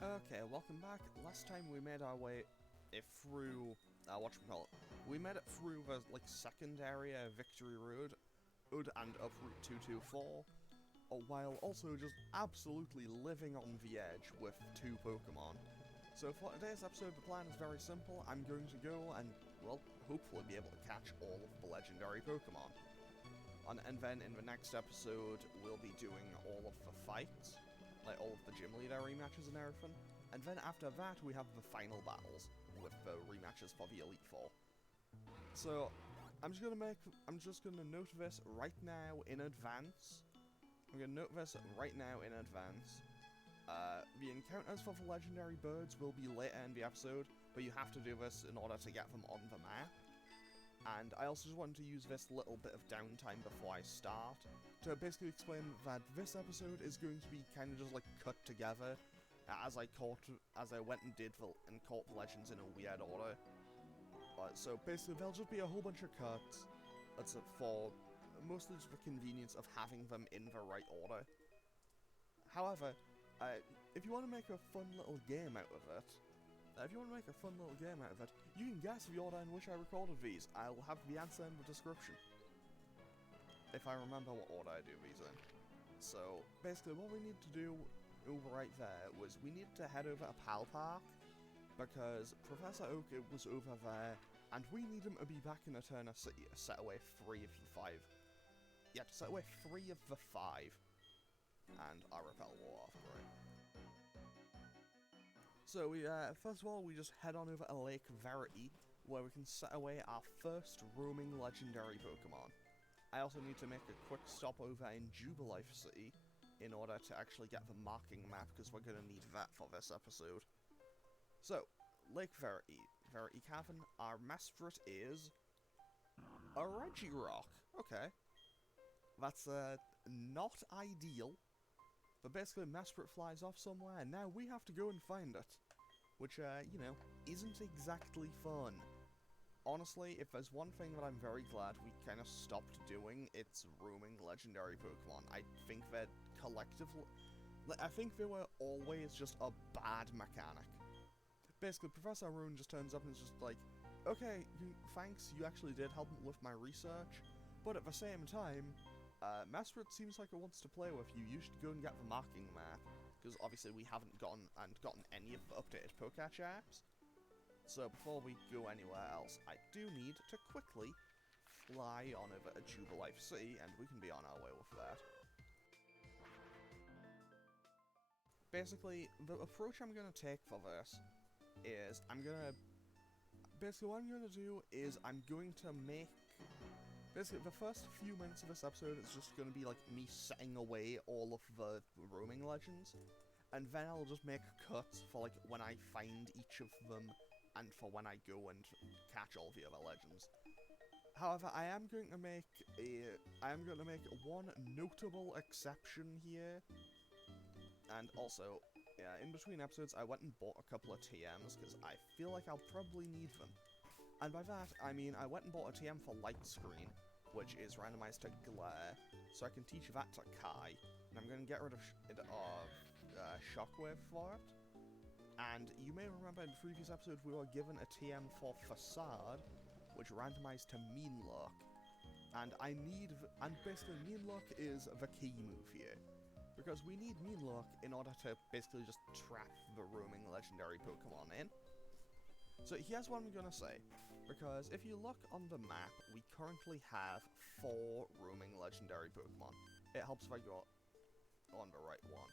Okay, welcome back. Last time we made our way through, we made it through the, second area, Victory Road, and up Route 224, while also just absolutely living on the edge with two Pokemon. So for today's episode, the plan is very simple. I'm going to go and, well, hopefully be able to catch all of the legendary Pokemon. And then in the next episode, we'll be doing all of the fights, like all of the gym leader rematches and everything. And then after that, we have the final battles with the rematches for the Elite Four. So I'm just gonna note this right now in advance. The encounters for the legendary birds will be later in the episode, but you have to do this in order to get them on the map. And I also just wanted to use this little bit of downtime before I start to basically explain that this episode is going to be kind of just like cut together as I went and caught the legends in a weird order. So basically there'll just be a whole bunch of cuts. That's for mostly just the convenience of having them in the right order. However, if you want to make a fun little game out of it, you can guess the order in which I recorded these. I'll have the answer in the description, if I remember what order I do these in. So, basically what we need to do over right there was we need to head over to Pal Park, because Professor Oak was over there, and we need him to be back in Eterna City to set away 3 of the 5. Yeah, to set away 3 of the 5. And our Repel War off, right? So we, first of all, we just head on over to Lake Verity, where we can set away our first roaming legendary Pokemon. I also need to make a quick stop over in Jubilife City in order to actually get the marking map, because we're going to need that for this episode. So, Lake Verity Cavern, our Mesprit is a Regirock. Okay. That's, not ideal. But basically, Mesprit flies off somewhere, and now we have to go and find it. Which, you know, isn't exactly fun. Honestly, if there's one thing that I'm very glad we kind of stopped doing, it's roaming legendary Pokemon. I think that collectively... I think they were always just a bad mechanic. Basically, Professor Rune just turns up and is just like, okay, thanks, you actually did help with my research, but at the same time... Mesprit seems like it wants to play with you. You should go and get the marking map, because obviously we haven't gotten any of the updated Poketch apps. So before we go anywhere else, I do need to quickly fly on over to Jubilife City, and we can be on our way with that. Basically, the approach I'm going to take for this is basically what I'm going to do is I'm going to make... Basically, the first few minutes of this episode is just going to be like me setting away all of the roaming legends, and then I'll just make cuts for like when I find each of them, and for when I go and catch all the other legends. However, I am going to make one notable exception here, and also, yeah, in between episodes I went and bought a couple of TMs because I feel like I'll probably need them. And by that, I mean I went and bought a TM for Light Screen, which is randomized to Glare, so I can teach that to Kai, and I'm going to get rid of Shockwave for it. And you may remember in the previous episode we were given a TM for Facade, which randomized to Mean Look, and basically Mean Look is the key move here, because we need Mean Look in order to basically just trap the roaming legendary Pokemon in. So here's what I'm gonna say, because if you look on the map, we currently have 4 roaming legendary Pokemon. It helps if I go on the right one.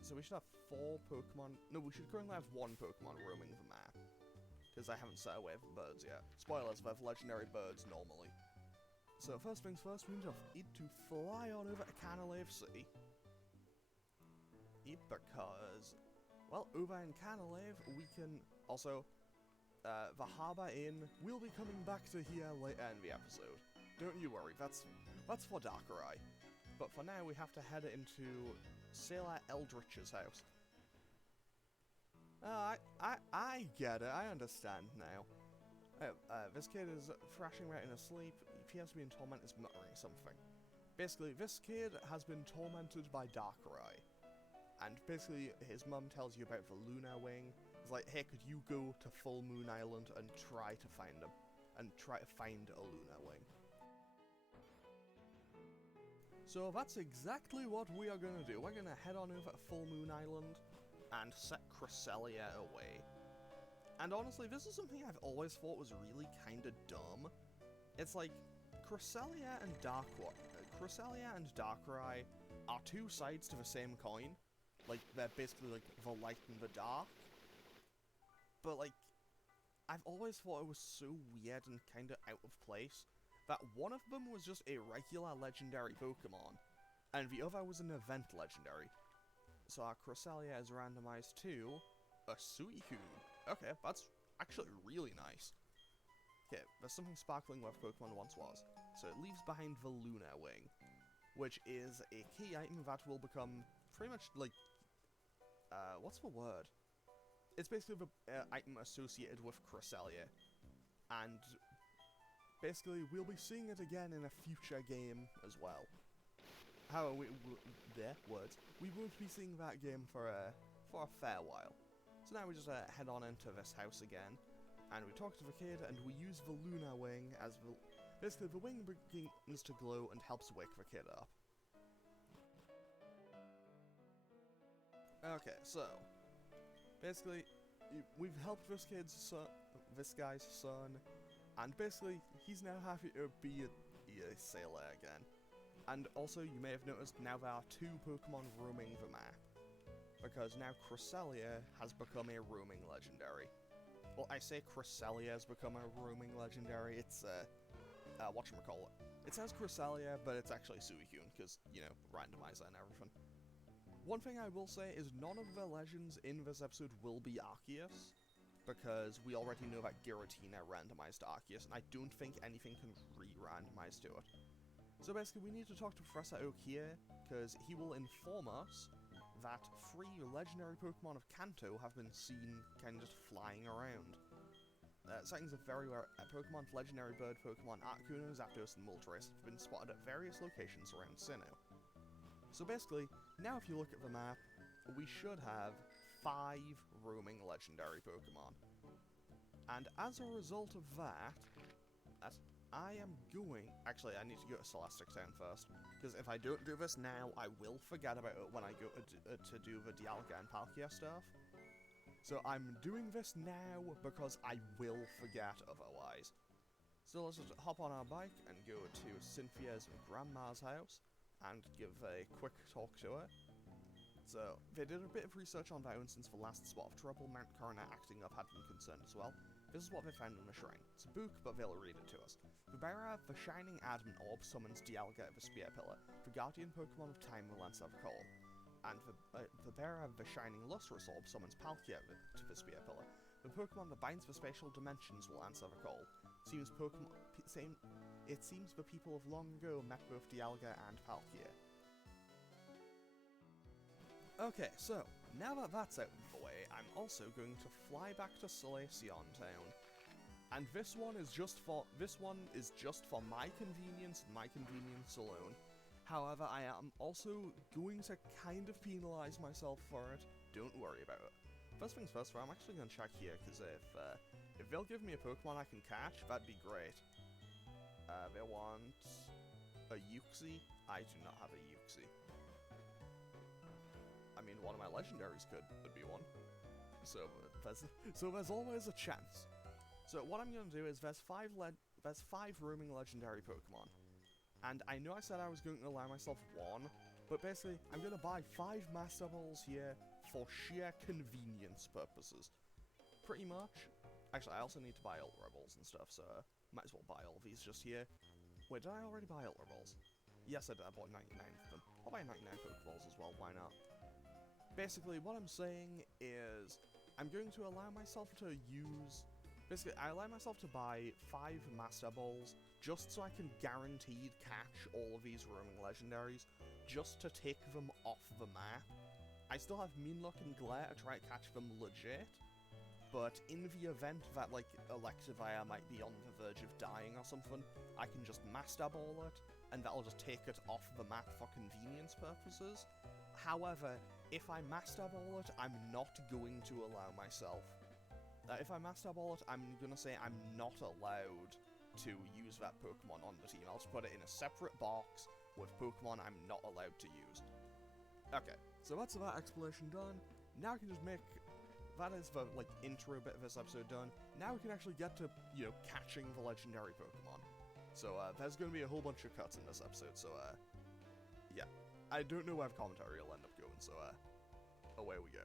So we should have 4 Pokemon. No, we should currently have 1 Pokemon roaming the map, because I haven't set away the birds yet. Spoilers, we have legendary birds normally. So first things first, we need to fly on over to Canalave City. Because... well, over in Canalave, we can... Also, the Harbour Inn will be coming back to here later in the episode. Don't you worry, that's for Darkrai. But for now, we have to head into Sailor Eldritch's house. I get it, I understand now. This kid is thrashing right in his sleep. He has been tormented, muttering something. Basically, this kid has been tormented by Darkrai. and basically his mum tells you about the Lunar Wing. It's like, hey, could you go to Full Moon Island and try to find him? And try to find a Lunar Wing. So that's exactly what we are going to do. We're going to head on over to Full Moon Island and set Cresselia away. And honestly, this is something I've always thought was really kind of dumb. It's like, Cresselia and Darkrai are two sides to the same coin. Like, they're basically like the light and the dark. But like, I've always thought it was so weird and kind of out of place that one of them was just a regular legendary Pokemon, and the other was an event legendary. So our Cresselia is randomized to a Suicune. Okay, that's actually really nice. Okay, there's something sparkling where Pokemon once was. So it leaves behind the Lunar Wing, which is a key item that will become pretty much like, what's the word? It's basically the item associated with Cresselia, and basically we'll be seeing it again in a future game as well. However, we won't be seeing that game for a fair while. So now we just head on into this house again, and we talk to the kid, and we use the Lunar Wing as basically the wing begins to glow and helps wake the kid up. Okay, so basically we've helped this guy's son, and basically he's now happy to be a sailor again. And also, you may have noticed now there are two Pokemon roaming the map, because now Cresselia has become a roaming legendary. Well, I say Cresselia has become a roaming legendary, it's, whatchamacallit. It says Cresselia, but it's actually Suicune, because, you know, randomizer and everything. One thing I will say is none of the legends in this episode will be Arceus, because we already know that Giratina randomized Arceus, and I don't think anything can re-randomize to it. So basically, we need to talk to Professor Oak here, because he will inform us that 3 legendary Pokemon of Kanto have been seen kind of just flying around. Sightings of very rare Pokemon, legendary bird Pokemon Articuno, Zapdos, and Moltres have been spotted at various locations around Sinnoh. So basically, now if you look at the map, we should have 5 roaming legendary Pokemon. And as a result of that, I am going... Actually, I need to go to Celestic Town first, because if I don't do this now, I will forget about it when I go to do the Dialga and Palkia stuff. So I'm doing this now because I will forget otherwise. So let's just hop on our bike and go to Cynthia's grandma's house and give a quick talk to her. So, they did a bit of research on their own since the last spot of trouble Mt Coronet acting up had been concerned as well. This is what they found in the shrine. It's a book, but they'll read it to us. The bearer of the Shining Adamant Orb summons Dialga of the Spear Pillar. The guardian Pokemon of Time will answer the call. And the bearer of the Shining Lustrous Orb summons Palkia to the Spear Pillar. The Pokemon that binds the spatial dimensions will answer the call. It seems the people of long ago met both Dialga and Palkia. Okay, so, now that that's out of the way, I'm also going to fly back to Solaceon Town. And this one is just for my convenience and my convenience alone. However, I am also going to kind of penalize myself for it. Don't worry about it. First things first, I'm actually going to check here, because if they'll give me a Pokemon I can catch, that'd be great. They want a Uxie. I do not have a Uxie. I mean, one of my legendaries could be one. So there's always a chance. So what I'm going to do is there's 5 roaming legendary Pokemon. And I know I said I was going to allow myself 1, but basically I'm going to buy 5 Master Balls here for sheer convenience purposes. Pretty much. Actually, I also need to buy Ultra Balls and stuff, so might as well buy all these just here. Wait, did I already buy Ultra Balls? Yes, I did. I bought 99 of them. I'll buy 99 Pokeballs as well, why not? Basically, what I'm saying is, I'm going to allow myself to use... Basically, I allow myself to buy 5 Master Balls, just so I can guaranteed catch all of these roaming legendaries, just to take them off the map. I still have Meanlock and Glare to try to catch them legit, but in the event that, like, Electivire might be on the verge of dying or something, I can just Master Ball it, and that'll just take it off the map for convenience purposes. However, if I Master Ball it, I'm not going to allow myself... if I Master Ball it, I'm gonna say I'm not allowed to use that Pokemon on the team. I'll just put it in a separate box with Pokemon I'm not allowed to use. Okay, so that's that explanation done. Now I can just make... That is the, like, intro bit of this episode done. Now we can actually get to, you know, catching the legendary Pokemon. So, there's going to be a whole bunch of cuts in this episode, so, yeah. I don't know where the commentary will end up going, so, away we go.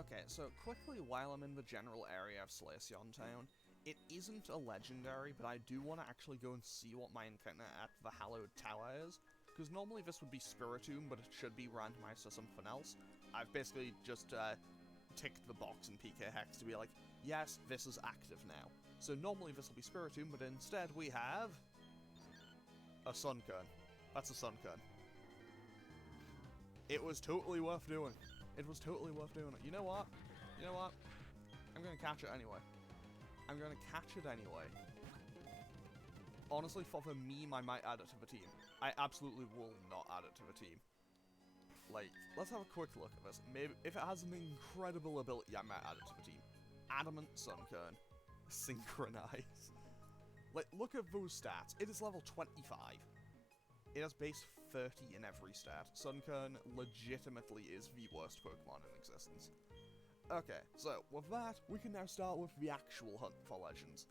Okay, so quickly, while I'm in the general area of Slaysion Town, it isn't a legendary, but I do want to actually go and see what my encounter at the Hallowed Tower is, because normally this would be Spiritomb, but it should be randomized to something else. I've basically just, ticked the box in PK Hex to be like, yes, this is active now. So normally this will be Spiritomb, but instead we have... a Sunkern. That's a Sunkern. It was totally worth doing. It was totally worth doing it. You know what? You know what? I'm gonna catch it anyway. I'm gonna catch it anyway. Honestly, for the meme, I might add it to the team. I absolutely will not add it to the team. Like, let's have a quick look at this. Maybe, if it has an incredible ability, I might add it to the team. Adamant Sunkern. Synchronize. Like, look at those stats. It is level 25. It has base 30 in every stat. Sunkern legitimately is the worst Pokemon in existence. Okay, so, with that, we can now start with the actual hunt for legends.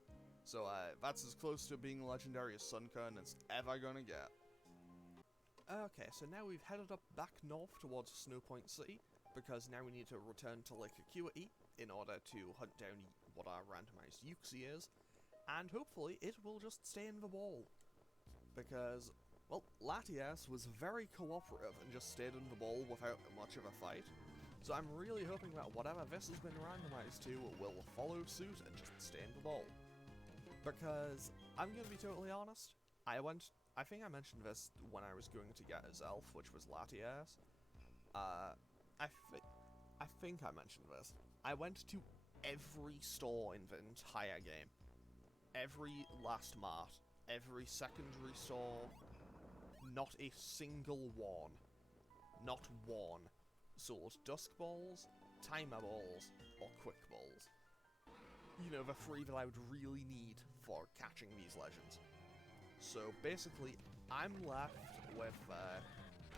So, that's as close to being legendary as Sunkern as ever gonna get. Okay, so now we've headed up back north towards Snow Point City, because now we need to return to Lake Acuity in order to hunt down what our randomized Uxie is, and hopefully it will just stay in the ball. Because, well, Latias was very cooperative and just stayed in the ball without much of a fight, so I'm really hoping that whatever this has been randomized to will follow suit and just stay in the ball. Because, I'm gonna be totally honest, I think I mentioned this when I was going to get Azelf, which was Latias. I think I mentioned this. I went to every store in the entire game. Every last mart, every secondary store, not a single one, not one, sold Dusk Balls, Timer Balls, or Quick Balls. You know, the three that I would really need for catching these legends. So basically, I'm left with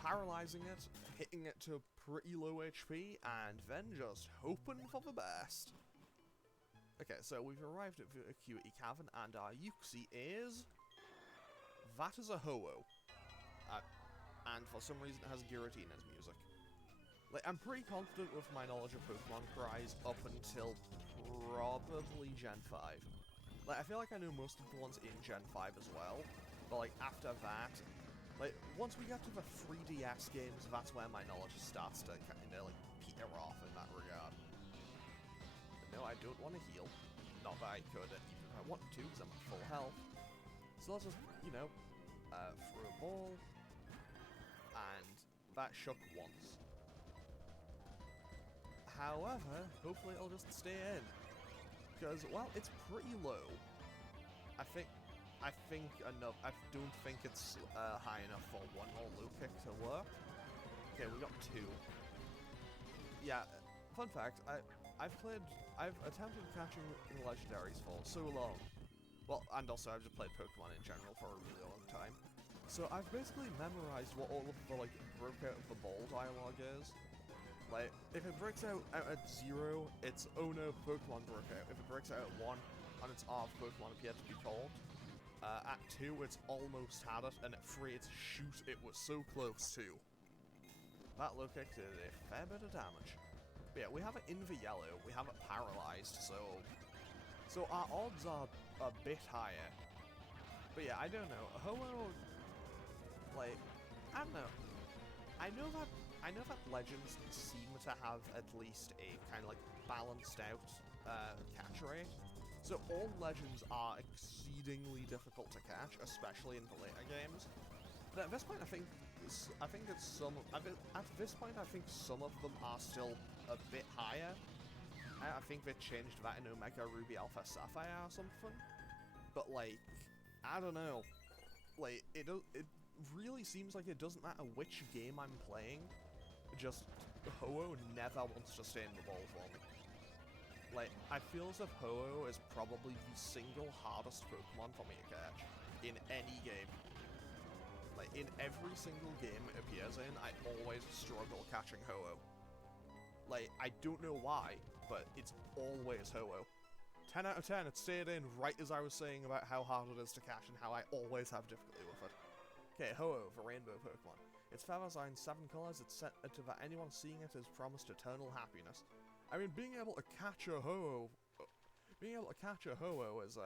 paralyzing it, hitting it to pretty low HP, and then just hoping for the best. Okay, so we've arrived at the Acuity Cavern, and our Uxie is... That is a Ho-Oh. And for some reason it has Giratina's music. Like, I'm pretty confident with my knowledge of Pokemon cries up until probably Gen 5. Like, I feel like I know most of the ones in Gen 5 as well, but, like, after that, like, once we get to the 3DS games, that's where my knowledge starts to kind of, like, peter off in that regard. But no, I don't want to heal. Not that I could, even if I wanted to, because I'm at full health. So let's just, you know, throw a ball, and that shook once. However, hopefully it'll just stay in. Because, well, it's pretty low. I think enough. I don't think it's high enough for one more low kick to work. Okay, we got two. Yeah, fun fact, I've attempted catching legendaries for so long. Well, and also I've just played Pokemon in general for a really long time. So I've basically memorized what all of the, like, broke out of the ball dialogue is. Like, if it breaks out at 0, it's, oh no, Pokemon broke out. If it breaks out at 1, and it's off, Pokemon appeared to be caught. At 2, it's almost had it, and at 3, it's shoot, it was so close to. That low kick did a fair bit of damage. But yeah, we have it in the yellow, we have it paralyzed, so our odds are a bit higher. But yeah, I don't know. Ho-Oh, like, I don't know. I know that legends seem to have at least a kind of like balanced out catch rate. So all legends are exceedingly difficult to catch, especially in the later games. But at this point, I think some of them are still a bit higher. I think they changed that in Omega Ruby Alpha Sapphire or something. But like, I don't know. Like, it really seems like it doesn't matter which game I'm playing. just Ho-Oh never wants to stay in the ball for me. Like, I feel as if Ho-Oh is probably the single hardest Pokemon for me to catch in any game. Like, in every single game it appears in, I always struggle catching Ho-Oh. Like, I don't know why, but it's always Ho-Oh. 10 out of 10, it stayed in right as I was saying about how hard it is to catch and how I always have difficulty with it. Okay, Ho-Oh for Rainbow Pokemon. Its feathers are in 7 colours, it's set to that anyone seeing it is promised eternal happiness. I mean, being able to catch a Ho-Oh is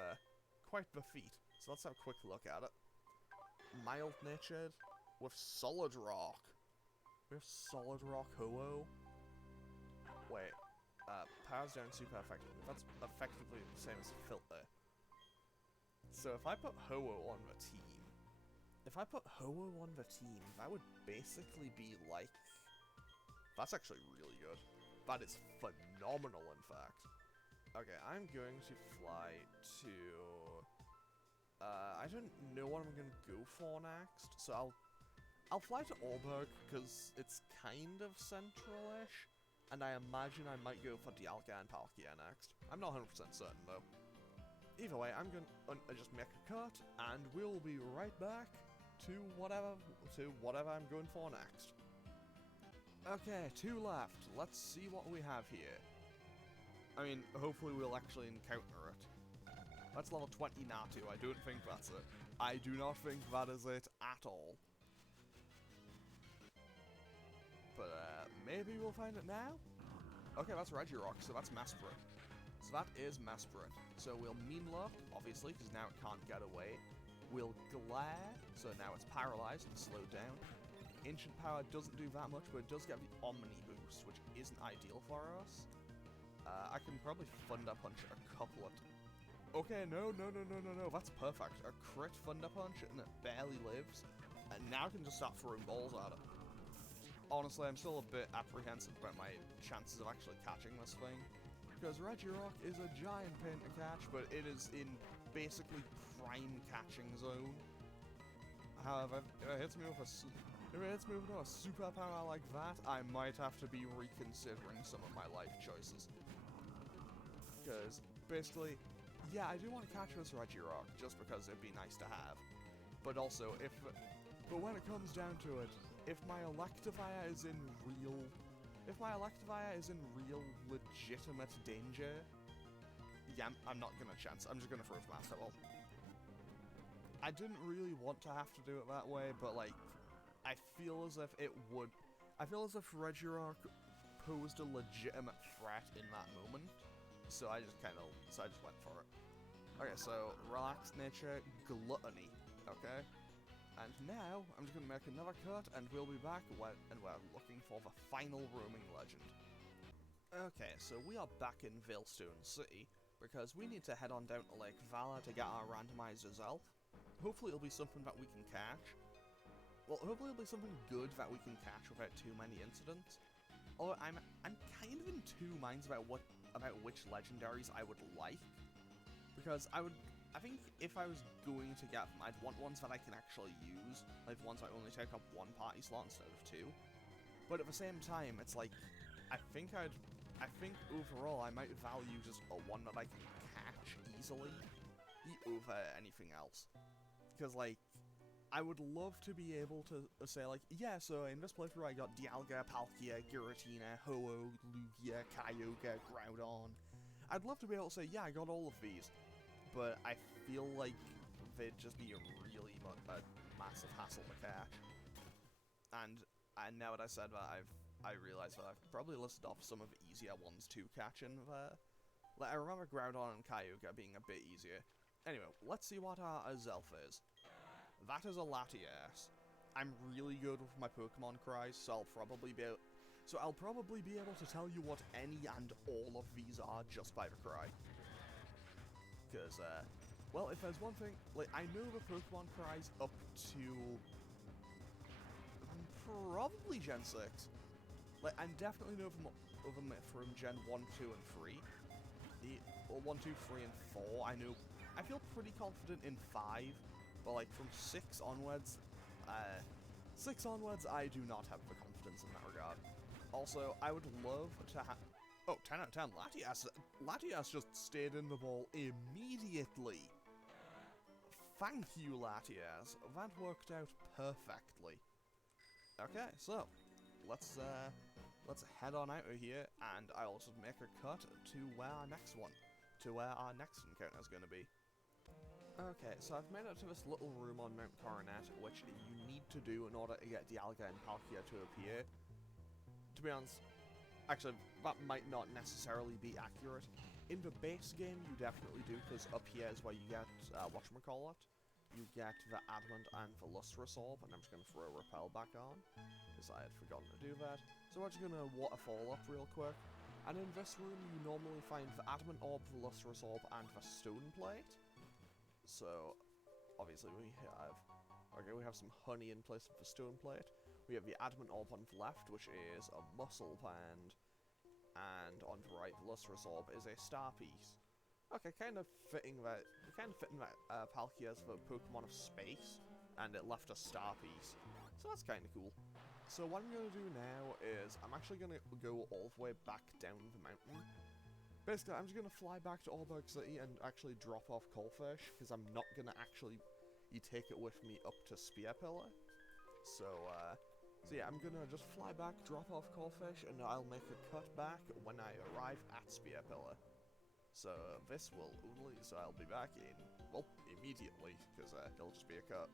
quite the feat. So let's have a quick look at it. Mild-natured with Solid Rock. We have Solid Rock Ho-Oh. Wait, powers down super effectively. That's effectively the same as Filter. So if I put Ho-Oh on the team, that would basically be like... That's actually really good. That is phenomenal, in fact. Okay, I'm going to fly to... I don't know what I'm going to go for next, so I'll fly to Orberg, because it's kind of central-ish, and I imagine I might go for Dialga and Palkia next. I'm not 100% certain, though. Either way, I'm going to just make a cut, and we'll be right back to whatever I'm going for next. Okay, 2 left. Let's see what we have here. I mean, hopefully we'll actually encounter it. That's level 20 Natu. I don't think that's it. I do not think that is it at all. But, maybe we'll find it now? Okay, that's Regigigas, so that's Mesprit. So that is Mesprit. So we'll Mean Look, obviously, because now it can't get away. We'll Glare, so now it's paralyzed and slowed down. Ancient Power doesn't do that much, but it does get the Omni boost, which isn't ideal for us. I can probably Thunder Punch a couple of... Okay, no, that's perfect. A crit Thunder Punch, and it barely lives. And now I can just start throwing balls at it. Honestly, I'm still a bit apprehensive about my chances of actually catching this thing. Because Regigigas is a giant pain to catch, but it is in basically prime catching zone. However, if it hits me with a superpower like that, I might have to be reconsidering some of my life choices. Because, basically, yeah, I do want to catch this Regigigas, just because it'd be nice to have. But also, but when it comes down to it, if my Electivire is in real legitimate danger, yeah, I'm not gonna chance. I'm just gonna throw for Master Ball. I didn't really want to have to do it that way, but like, I feel as if it would. I feel as if Regigigas posed a legitimate threat in that moment, so I just went for it. Okay, so Relaxed Nature, Gluttony. Okay, and now I'm just gonna make another cut, and we'll be back and we're looking for the final roaming legend. Okay, so we are back in Veilstone City, because we need to head on down to Lake Vala to get our randomized Azelf. Hopefully it'll be something that we can catch. Well, hopefully it'll be something good that we can catch without too many incidents. Or I'm kind of in 2 minds about which legendaries I would like. Because I think if I was going to get them, I'd want ones that I can actually use, like ones that only take up 1 party slot instead of 2. But at the same time, it's like, I think overall I might value just a one that I can catch easily over anything else. Because, like, I would love to be able to say, like, yeah, so in this playthrough I got Dialga, Palkia, Giratina, Ho-Oh, Lugia, Kyogre, Groudon. I'd love to be able to say, yeah, I got all of these. But I feel like they'd just be a really massive hassle to catch. And now that I said that, I realize that I've probably listed off some of the easier ones to catch in there. Like, I remember Groudon and Kyogre being a bit easier. Anyway, let's see what our Azelf is. That is a Latias. I'm really good with my Pokemon cries, so I'll probably be able to tell you what any and all of these are just by the cry. Because, well, if there's one thing, like, I know the Pokemon cries up to probably Gen 6. Like, I definitely know them from Gen 1, 2, and 3. Or 1, 2, 3, and 4, I feel pretty confident in 5, but, like, from 6 onwards, I do not have the confidence in that regard. Also, I would love to have... Oh, 10 out of 10. Latias just stayed in the ball immediately. Thank you, Latias. That worked out perfectly. Okay, so let's head on out of here, and I'll just make a cut to where our next encounter is going to be. Okay, so I've made it to this little room on Mt Coronet, which you need to do in order to get Dialga and Palkia to appear. To be honest, actually, that might not necessarily be accurate. In the base game, you definitely do, because up here is where you get, whatchamacallit, you get the Adamant and the Lustrous Orb, and I'm just going to throw Repel back on, because I had forgotten to do that. So we're just going to waterfall up real quick, and in this room you normally find the Adamant Orb, the Lustrous Orb, and the Stone Plate. So, obviously we have some honey in place of the Stone Plate. We have the Adamant Orb on the left, which is a Muscle Band, and on the right, the Lustrous Orb is a Star Piece. Okay, kind of fitting that Palkia is the Pokemon of space, and it left a Star Piece. So that's kind of cool. So what I'm going to do now is, I'm actually going to go all the way back down the mountain. Basically, I'm just going to fly back to Allberg City and actually drop off Coalfish, because I'm not going to actually take it with me up to Spear Pillar. So yeah, I'm going to just fly back, drop off Coalfish, and I'll make a cut back when I arrive at Spear Pillar. So I'll be back in, well, immediately, because it'll just be a cut.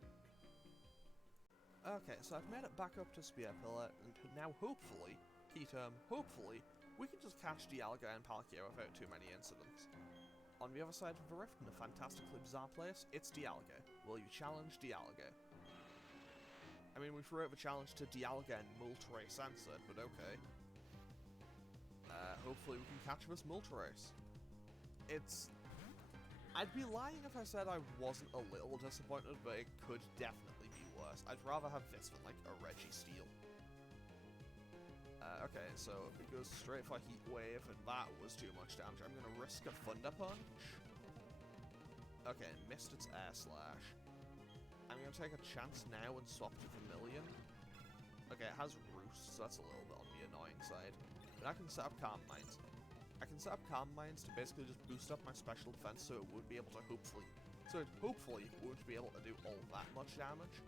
Okay, so I've made it back up to Spear Pillar, and now hopefully, key term, hopefully, we can just catch Dialga and Palkia without too many incidents. On the other side of the rift, in a fantastically bizarre place, it's Dialga. Will you challenge Dialga? I mean, we threw out the challenge to Dialga and Moltres answered, but okay. Hopefully we can catch this Moltres. I'd be lying if I said I wasn't a little disappointed, but it could definitely be worse. I'd rather have this than, like, a Registeel. Okay, so if it goes straight for Heat Wave, and that was too much damage, I'm going to risk a Thunder Punch. Okay, missed its Air Slash. I'm going to take a chance now and swap to Vermilion. Okay, it has Roost, so that's a little bit on the annoying side. But I can set up Calm Minds. I can set up Calm Minds to basically just boost up my special defense, so it would be able to hopefully won't be able to do all that much damage.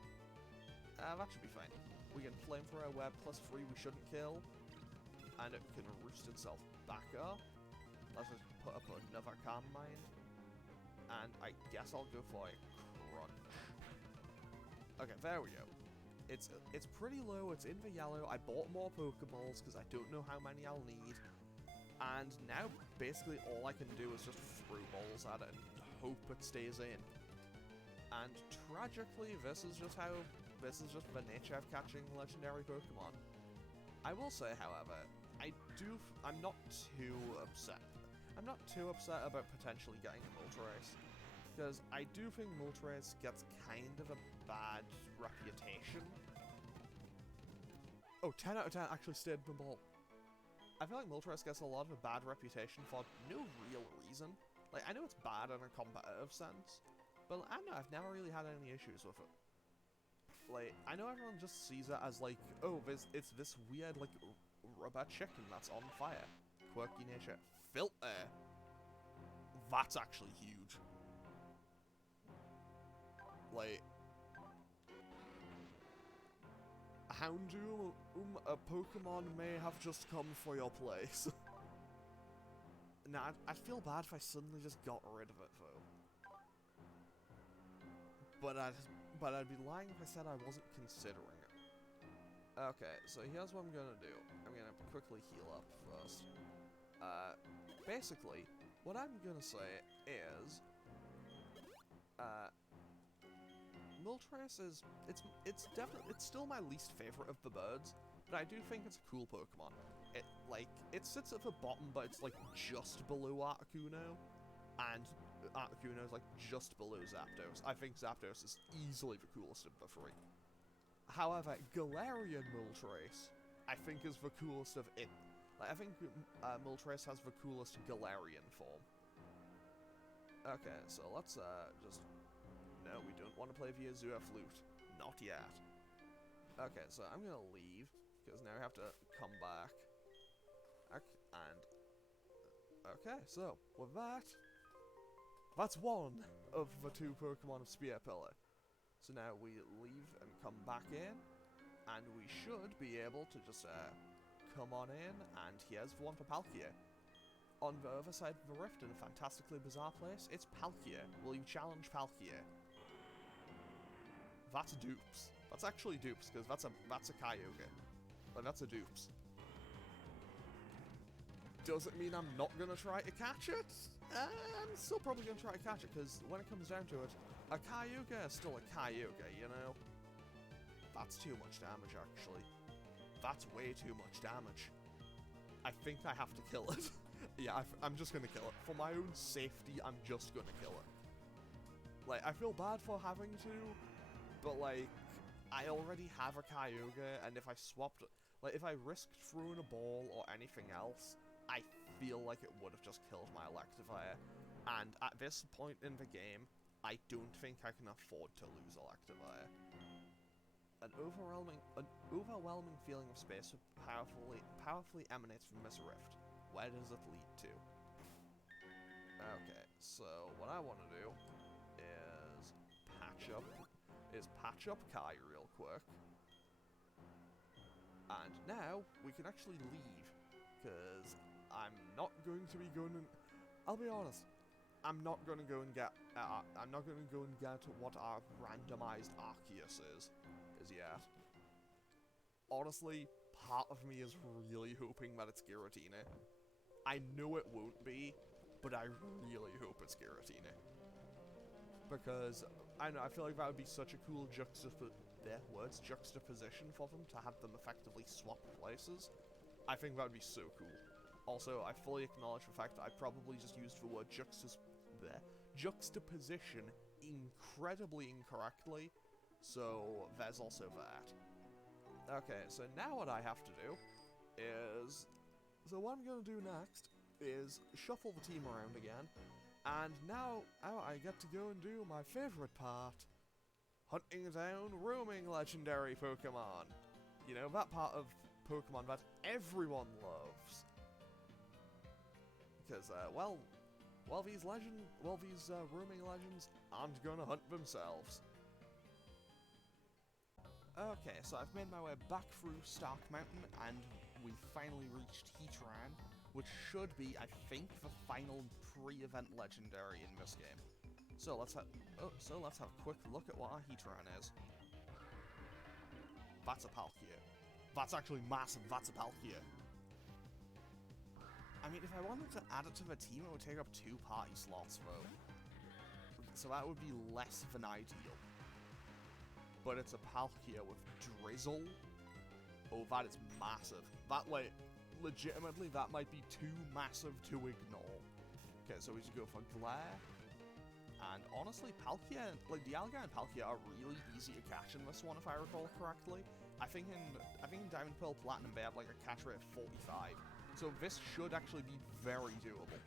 That should be fine. We can Flamethrower where +3 we shouldn't kill, and it can roost itself back up. Let's just put up another Calm Mind, and I guess I'll go for a Crunch. Okay, there we go. It's pretty low, it's in the yellow. I bought more Pokeballs because I don't know how many I'll need, and now basically all I can do is just throw balls at it and hope it stays in. And tragically, this is just the nature of catching legendary Pokemon. I will say, however, I'm not too upset. I'm not too upset about potentially getting a Moltres, because I do think Moltres gets kind of a bad reputation. Oh, 10 out of 10 actually stayed in the ball. I feel like Moltres gets a lot of a bad reputation for no real reason. Like, I know it's bad in a competitive sense, but I don't know, I've never really had any issues with it. Like, I know everyone just sees it as like, oh, it's this weird, like, rubber chicken that's on fire. Quirky nature. Filter! That's actually huge. Like, Houndoom, a Pokemon may have just come for your place. Nah, I'd feel bad if I suddenly just got rid of it, though. But I'd be lying if I said I wasn't considering it. Okay, so here's what I'm gonna do. I'm gonna quickly heal up first. Basically, what I'm gonna say is, Moltres is, it's still my least favorite of the birds, but I do think it's a cool Pokemon. It sits at the bottom, but it's, like, just below Articuno, and Articuno is, like, just below Zapdos. I think Zapdos is easily the coolest of the three. However, Galarian Moltres, I think, is the coolest of it. Like, I think Moltres has the coolest Galarian form. Okay, so let's just... No, we don't want to play via Azure Flute. Not yet. Okay, so I'm gonna leave, because now we have to come back. And okay, so with that, that's one of the 2 Pokemon of Spear Pillar. So now we leave and come back in, and we should be able to just come on in, and here's the one for Palkia. On the other side of the rift, in a fantastically bizarre place, it's Palkia. Will you challenge Palkia? That's dupes. That's actually dupes, because that's a Kyogre. Like, that's a dupes. Does it mean I'm not going to try to catch it? I'm still probably going to try to catch it, because when it comes down to it, a Kyogre is still a Kyogre, you know? That's too much damage, actually. That's way too much damage. I think I have to kill it. Yeah, I'm just going to kill it. For my own safety, I'm just going to kill it. Like, I feel bad for having to, but, like, I already have a Kyogre, and if I swapped... Like, if I risked throwing a ball or anything else, I feel like it would have just killed my Electivire. And at this point in the game, I don't think I can afford to lose Electivire. An overwhelming feeling of space powerfully emanates from this rift. Where does it lead to? Okay, so what I want to do is patch up Kai real quick. And now we can actually leave, because I'm not going to be going. I'll be honest. I'm not going to go and get. What our randomized Arceus is yet. Honestly, part of me is really hoping that it's Giratina. I know it won't be, but I really hope it's Giratina. Because, I don't know, I feel like that would be such a cool juxtaposition for them, to have them effectively swap places. I think that would be so cool. Also, I fully acknowledge the fact that I probably just used the word juxtaposition incredibly incorrectly, so there's also that. Okay, so now what I have to do is... So what I'm going to do next is shuffle the team around again, and now I get to go and do my favourite part. Hunting down roaming legendary Pokemon. You know, that part of Pokemon that everyone loves. Because, these roaming legends aren't gonna hunt themselves. Okay, so I've made my way back through Stark Mountain, and we finally reached Heatran, which should be, I think, the final pre-event legendary in this game. So let's have a quick look at what our Heatran is. That's a Palkia. That's actually massive. That's a Palkia. I mean, if I wanted to add it to the team, it would take up 2 party slots, though. So that would be less than ideal. But it's a Palkia with Drizzle. Oh, that is massive. That, like, legitimately, that might be too massive to ignore. Okay, so we should go for Glare. And honestly, Palkia, like, Dialga and Palkia are really easy to catch in this one, if I recall correctly. I think in Diamond, Pearl, Platinum, they have, like, a catch rate of 45. So this should actually be very doable.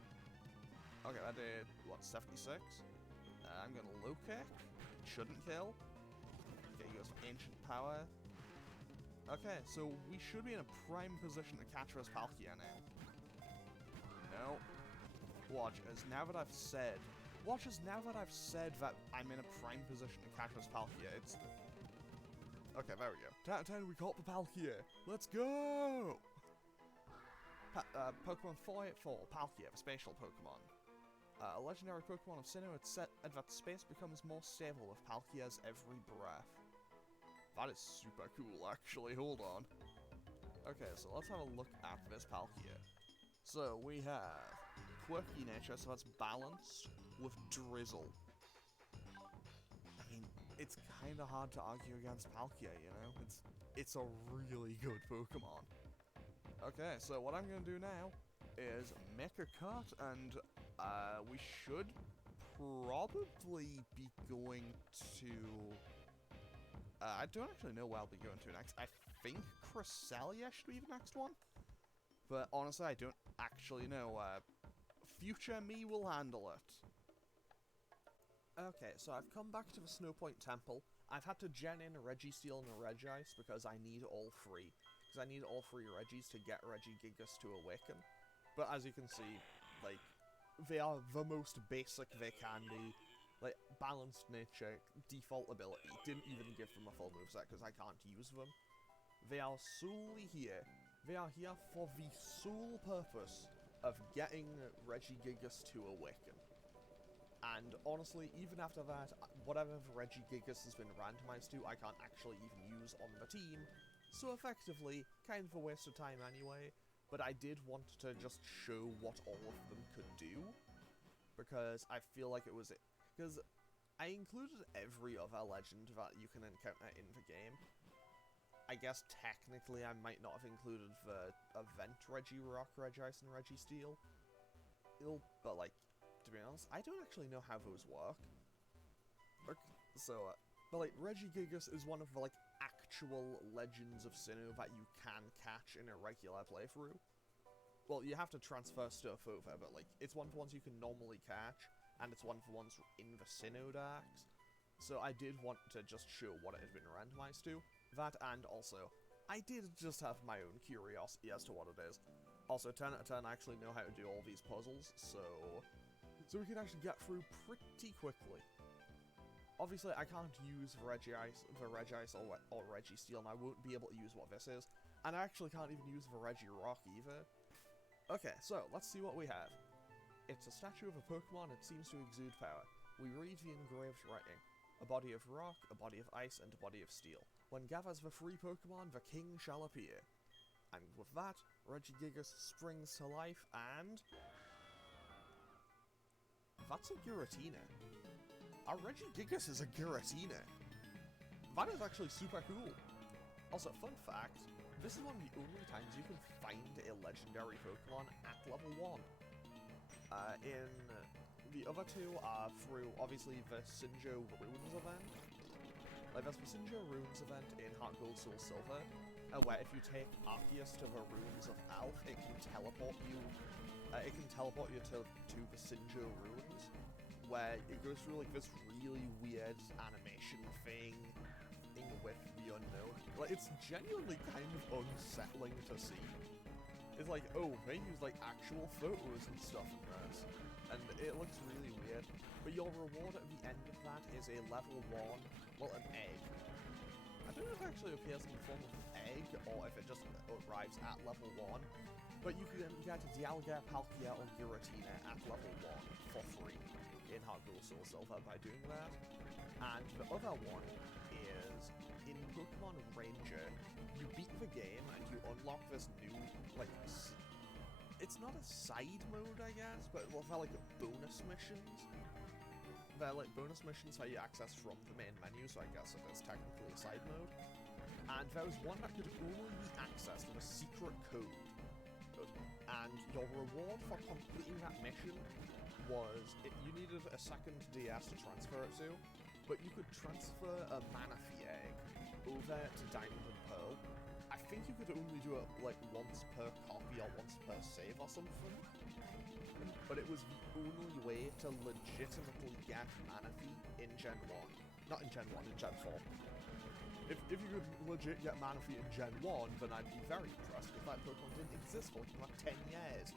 Okay, that did, what, 76? I'm gonna low kick. Shouldn't kill. Okay, he goes for Ancient Power. Okay, so we should be in a prime position to catch this Palkia now. No. Watch, as now that I've said that I'm in a prime position to catch this Palkia, it's... Okay, there we go. 10 out of 10, we caught the Palkia! Let's go! Pokemon 484, Palkia, the spatial Pokemon. A legendary Pokemon of Sinnoh, it's set that space becomes more stable with Palkia's every breath. That is super cool, actually. Hold on. Okay, so let's have a look at this Palkia. So, we have quirky nature, so that's balanced with Drizzle. I mean, it's kind of hard to argue against Palkia, you know? It's a really good Pokemon. Okay, so what I'm going to do now is make a cut, and we should probably be going to... I don't actually know where I'll be going to next. I think Cresselia should be the next one. But honestly, I don't actually know. Future me will handle it. Okay, so I've come back to the Snowpoint Temple. I've had to gen in a Registeel and a Regice because I need all 3. because I need all 3 Regis to get Regigigas to awaken. But as you can see, like, they are the most basic they can be. Like, balanced nature, default ability, didn't even give them a full moveset because I can't use them. They are solely here. They are here for the sole purpose of getting Regigigas to awaken. And honestly, even after that, whatever Regigigas has been randomized to, I can't actually even use on the team. So effectively, kind of a waste of time anyway, but I did want to just show what all of them could do, because I feel like it was it. Because I included every other legend that you can encounter in the game. I guess technically I might not have included the event Regirock, Regice, and Registeel. But like, to be honest, I don't actually know how those work. So, but like, Regigigas is one of the like actual legends of Sinnoh that you can catch in a regular playthrough. Well, you have to transfer stuff over, but like, it's one of the ones you can normally catch, and it's one of the ones in the Sinnoh Darks. So I did want to just show what it had been randomized to. That, and also, I did just have my own curiosity as to what it is. Also, 10 out of 10, I actually know how to do all these puzzles, so we can actually get through pretty quickly. Obviously, I can't use the Regice or Registeel, and I won't be able to use what this is. And I actually can't even use the Regirock either. Okay, so, let's see what we have. It's a statue of a Pokemon, it seems to exude power. We read the engraved writing. A body of rock, a body of ice, and a body of steel. When gathers the 3 Pokemon, the king shall appear. And with that, Regigigas springs to life, and that's a Giratina. Our Regigigas is a Giratina. That is actually super cool. Also, fun fact, this is one of the only times you can find a legendary Pokemon at level 1. In the other 2 are through, obviously, the Sinnoh Runes event. Like, there's the Sinnoh Runes event in Heart Gold Soul Silver, where if you take Arceus to the Runes of Alf, it can teleport you to the Sinnoh Runes, where it goes through, like, this really weird animation thing with the unknown. Like, it's genuinely kind of unsettling to see. It's like, oh, they use, like, actual photos and stuff in this, and it looks really weird. But your reward at the end of that is a level 1, well, an egg. I don't know if it actually appears in the form of an egg, or if it just arrives at level 1. But you can get Dialga, Palkia, or Giratina at level 1 for free in Heart Gold Soul Silver by doing that. And the other one is, in Pokemon Ranger, you beat the game and you unlock this new, like, it's not a side mode, I guess, but well, they're like bonus missions. They're like bonus missions that you access from the main menu, so I guess it is technically a side mode. And there was one that could only be accessed with a secret code. And your reward for completing that mission was, you needed a second DS to transfer it to, but you could transfer a Manaphy egg over to Diamond and Pearl. I think you could only do it like once per copy or once per save or something. But it was the only way to legitimately get Manaphy in Gen 1. Not in Gen 1, in Gen 4. If you could legit get Manaphy in Gen 1, then I'd be very impressed, because that Pokemon didn't exist for like 10 years.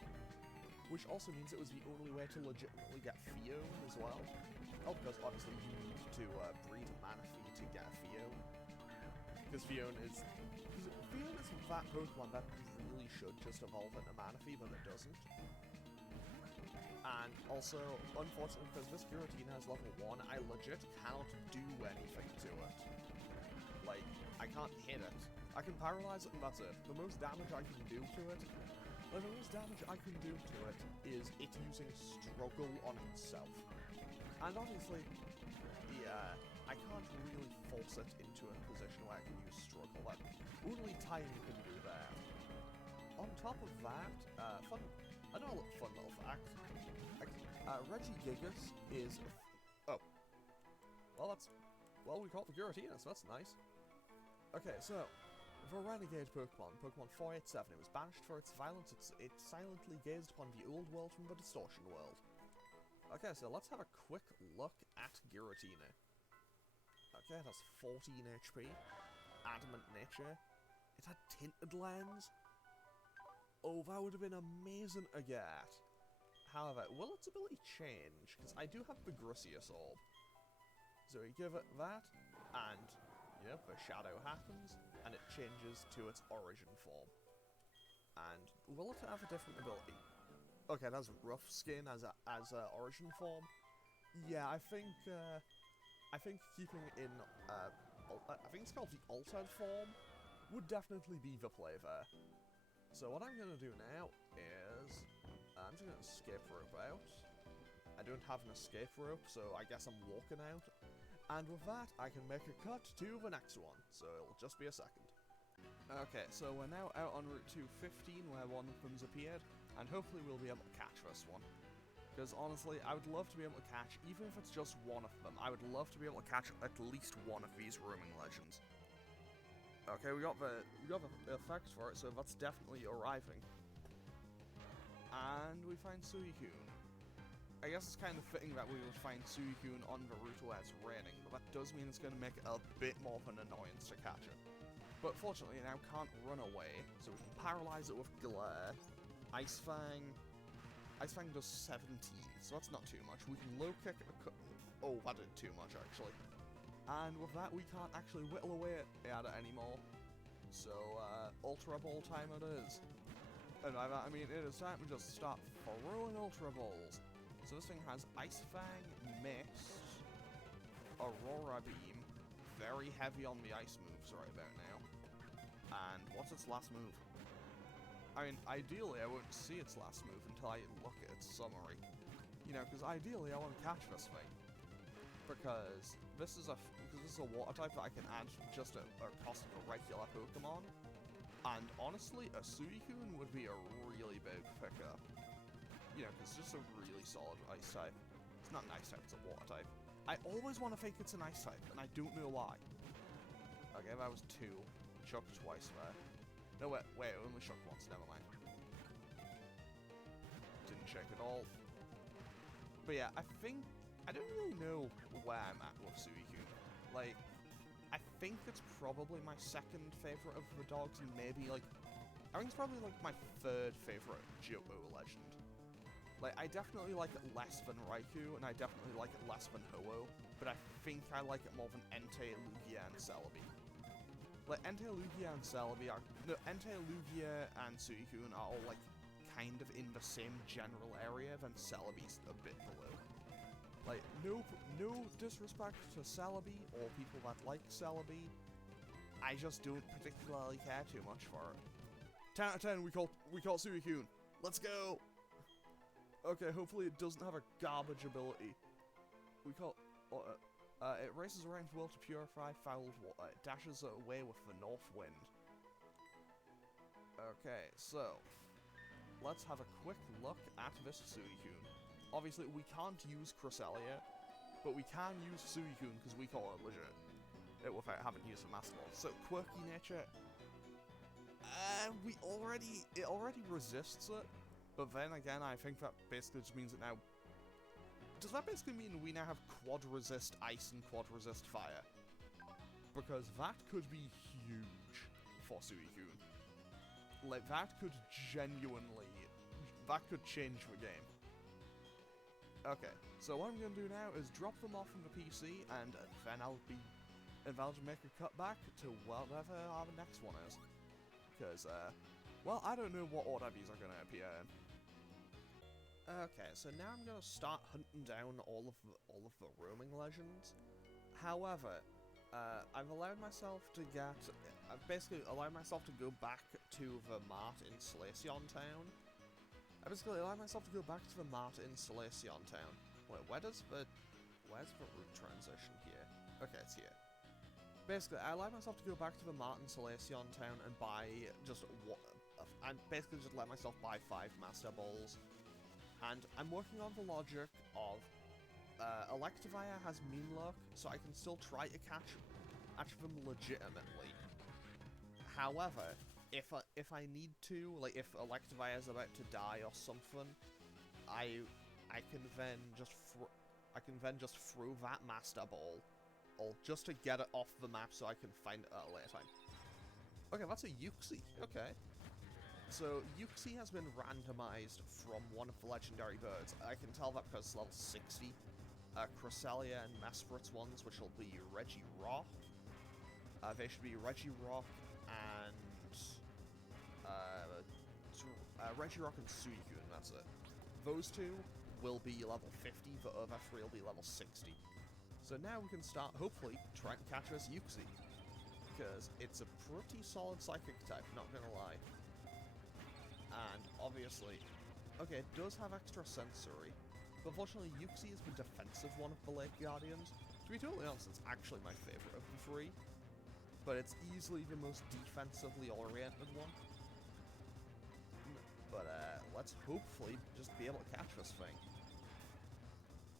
Which also means it was the only way to legitimately get Phione as well. Oh, because obviously you need to breed a Manaphy to get a Phione. Because Phione is that Pokemon that really should just evolve into Manaphy, but it doesn't. And also, unfortunately, because this Giratina is level 1, I legit cannot do anything to it. Like, I can't hit it. I can paralyze it and that's it. The most damage I can do to it, is it using Struggle on itself. And obviously, yeah, I can't really force it into a position where I can use Struggle. That only time can do that. On top of that, another fun little fact. Regigigas is... Well, we caught the Giratina, so that's nice. Okay, so, the Renegade Pokemon, Pokemon 487, it was banished for its violence, it silently gazed upon the old world from the distortion world. Okay, so let's have a quick look at Giratina. Okay, it has 14 HP, Adamant Nature, it It had tinted lens. Oh, that would have been amazing to get. However, will its ability change? Because I do have the Grisius Orb. So we give it that, and, yep, a shadow happens, and it changes to its origin form. And will it have a different ability? Okay, it has rough skin as a origin form. Yeah, I think keeping in, I think it's called the altered form, would definitely be the play there. So what I'm gonna do now is, I'm just gonna escape rope out. I don't have an escape rope, so I guess I'm walking out. And with that, I can make a cut to the next one, so it'll just be a second. Okay, so we're now out on Route 215, where one of them's appeared, and hopefully we'll be able to catch this one. Because honestly, I would love to be able to catch, even if it's just one of them, I would love to be able to catch at least one of these roaming legends. Okay, we got the effects for it, so that's definitely arriving. And we find Suicune. I guess it's kind of fitting that we would find Suicune on the route where it's raining, but that does mean it's going to make it a bit more of an annoyance to catch it. But fortunately, it now can't run away, so we can paralyze it with Glare. Ice Fang does 17, so that's not too much. We can low kick it. Oh, that did too much, actually. And with that, we can't actually whittle away at it anymore. So, Ultra Ball time it is. And by that, I mean it is time to just start throwing Ultra Balls. So this thing has Ice Fang, Mist, Aurora Beam, very heavy on the ice moves right about now. And what's its last move? I mean, ideally I won't see its last move until I look at its summary. You know, because ideally I want to catch this thing. Because this is a water type that I can add just at a cost of a regular Pokemon. And honestly, a Suicune would be a really big pickup. You know, because it's just a really solid ice type. It's not an ice type, it's a water type. I always want to think it's an ice type, and I don't know why. Okay, that was 2. Shook twice there. No, wait, I only shook once, never mind. Didn't shake at all. But yeah, I don't really know where I'm at with Suicune. Like, I think it's probably my second favourite of the dogs, and maybe, like, I think it's probably, like, my third favourite Johto legend. Like, I definitely like it less than Raikou, and I definitely like it less than Ho-Oh, but I think I like it more than Entei, Lugia, and Celebi. Like, Entei, Lugia, and Celebi are... No, Entei, Lugia, and Suicune are all, like, kind of in the same general area, then Celebi's a bit below. Like, no disrespect to Celebi, or people that like Celebi. I just don't particularly care too much for it. 10 out of 10, we call Suicune. Let's go! Okay, hopefully it doesn't have a garbage ability. It races around the world to purify fouled water. It dashes away with the north wind. Okay, so let's have a quick look at this Suicune. Obviously, we can't use Cresselia, but we can use Suicune because we call it legit. Without having used the Master Ball. So, quirky nature. It already resists it, but then again, I think that basically just means it now. Does that basically mean we now have quad resist ice and quad resist fire? Because that could be huge for Suicune. Like, that could change the game. Okay, so what I'm going to do now is drop them off on the PC, and then I'll make a cut back to whatever our next one is. Because, well, I don't know what order these are going to appear in. Okay, so now I'm going to start hunting down all of the roaming legends. However, I've basically allowed myself to go back to the mart in Solaceon Town. Where's the route transition here? Okay, it's here. Basically, I allowed myself to go back to the mart in Solaceon Town and basically just let myself buy 5 Master Balls. And I'm working on the logic of, Electivire has Moonlock, so I can still try to catch them legitimately. However, if I need to, like if Electivire is about to die or something, I can then just throw that Master Ball, or just to get it off the map so I can find it at a later time. Okay, that's a Uxie. Okay. So, Uxie has been randomized from one of the legendary birds. I can tell that because it's level 60. Cresselia and Mesprit's ones, which will be Regigigas. They should be Regigigas and... Regigigas and Suicune, that's it. Those two will be level 50, the other three will be level 60. So now we can start, hopefully, trying to catch this Uxie. Because it's a pretty solid psychic type, not gonna lie. And, obviously, okay, it does have extra sensory, but unfortunately Uxie is the defensive one of the Lake Guardians. To be totally honest, it's actually my favourite of the three, but it's easily the most defensively oriented one. But, let's hopefully just be able to catch this thing.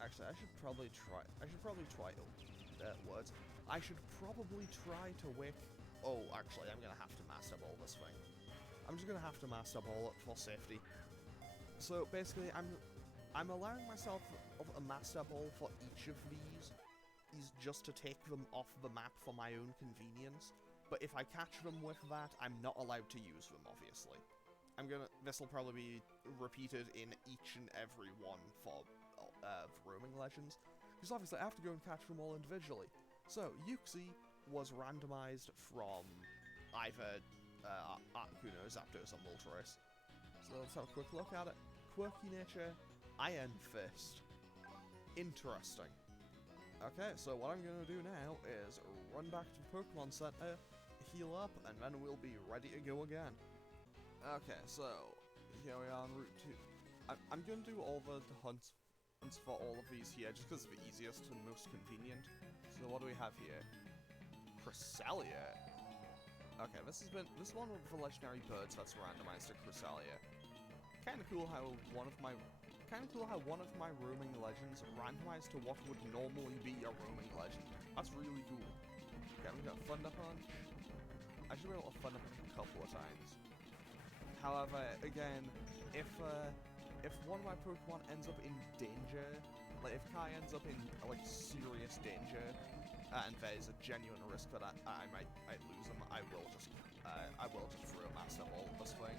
Actually, I should probably try, I should probably try to wake... Oh, actually, I'm gonna have to Master Ball this thing. I'm just gonna have to Master Ball it for safety. So, basically, I'm allowing myself a Master Ball for each of these, just to take them off the map for my own convenience. But if I catch them with that, I'm not allowed to use them, obviously. This will probably be repeated in each and every one for roaming legends, because obviously I have to go and catch them all individually. So, Uxie was randomized from either Articuno, Zapdos, or Moltres. So let's have a quick look at it. Quirky nature, Iron Fist. Interesting. Okay, so what I'm going to do now is run back to the Pokemon Center, heal up, and then we'll be ready to go again. Okay, so here we are on Route 2. I'm going to do all the hunts for all of these here, just because it's the easiest and most convenient. So what do we have here? Cresselia. Okay, this is one of the legendary birds that's randomized to Cresselia. Kind of cool how one of my roaming legends randomized to what would normally be a roaming legend. That's really cool. Okay, we got Thunder Punch. I should be able to Thunder Punch a couple of times. However, again, if one of my Pokemon ends up in danger, like if Kai ends up in like serious danger, and there's a genuine risk that I might lose him, I will just throw a Master Ball at this thing.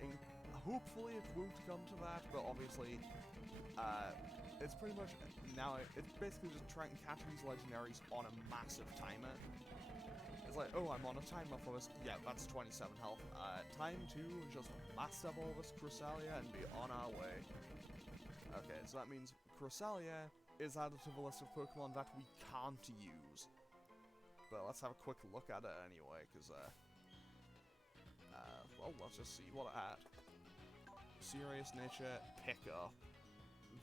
And hopefully it won't come to that, but obviously, it's pretty much now. It's basically just trying to catch these legendaries on a massive timer. It's like, oh, I'm on a timer for this. Yeah, that's 27 health. Time to just Master Ball this Cresselia and be on our way. Okay, so that means Cresselia is added to the list of Pokemon that we can't use. But let's have a quick look at it anyway, because, well, let's just see what it had. Serious Nature, Pick Up.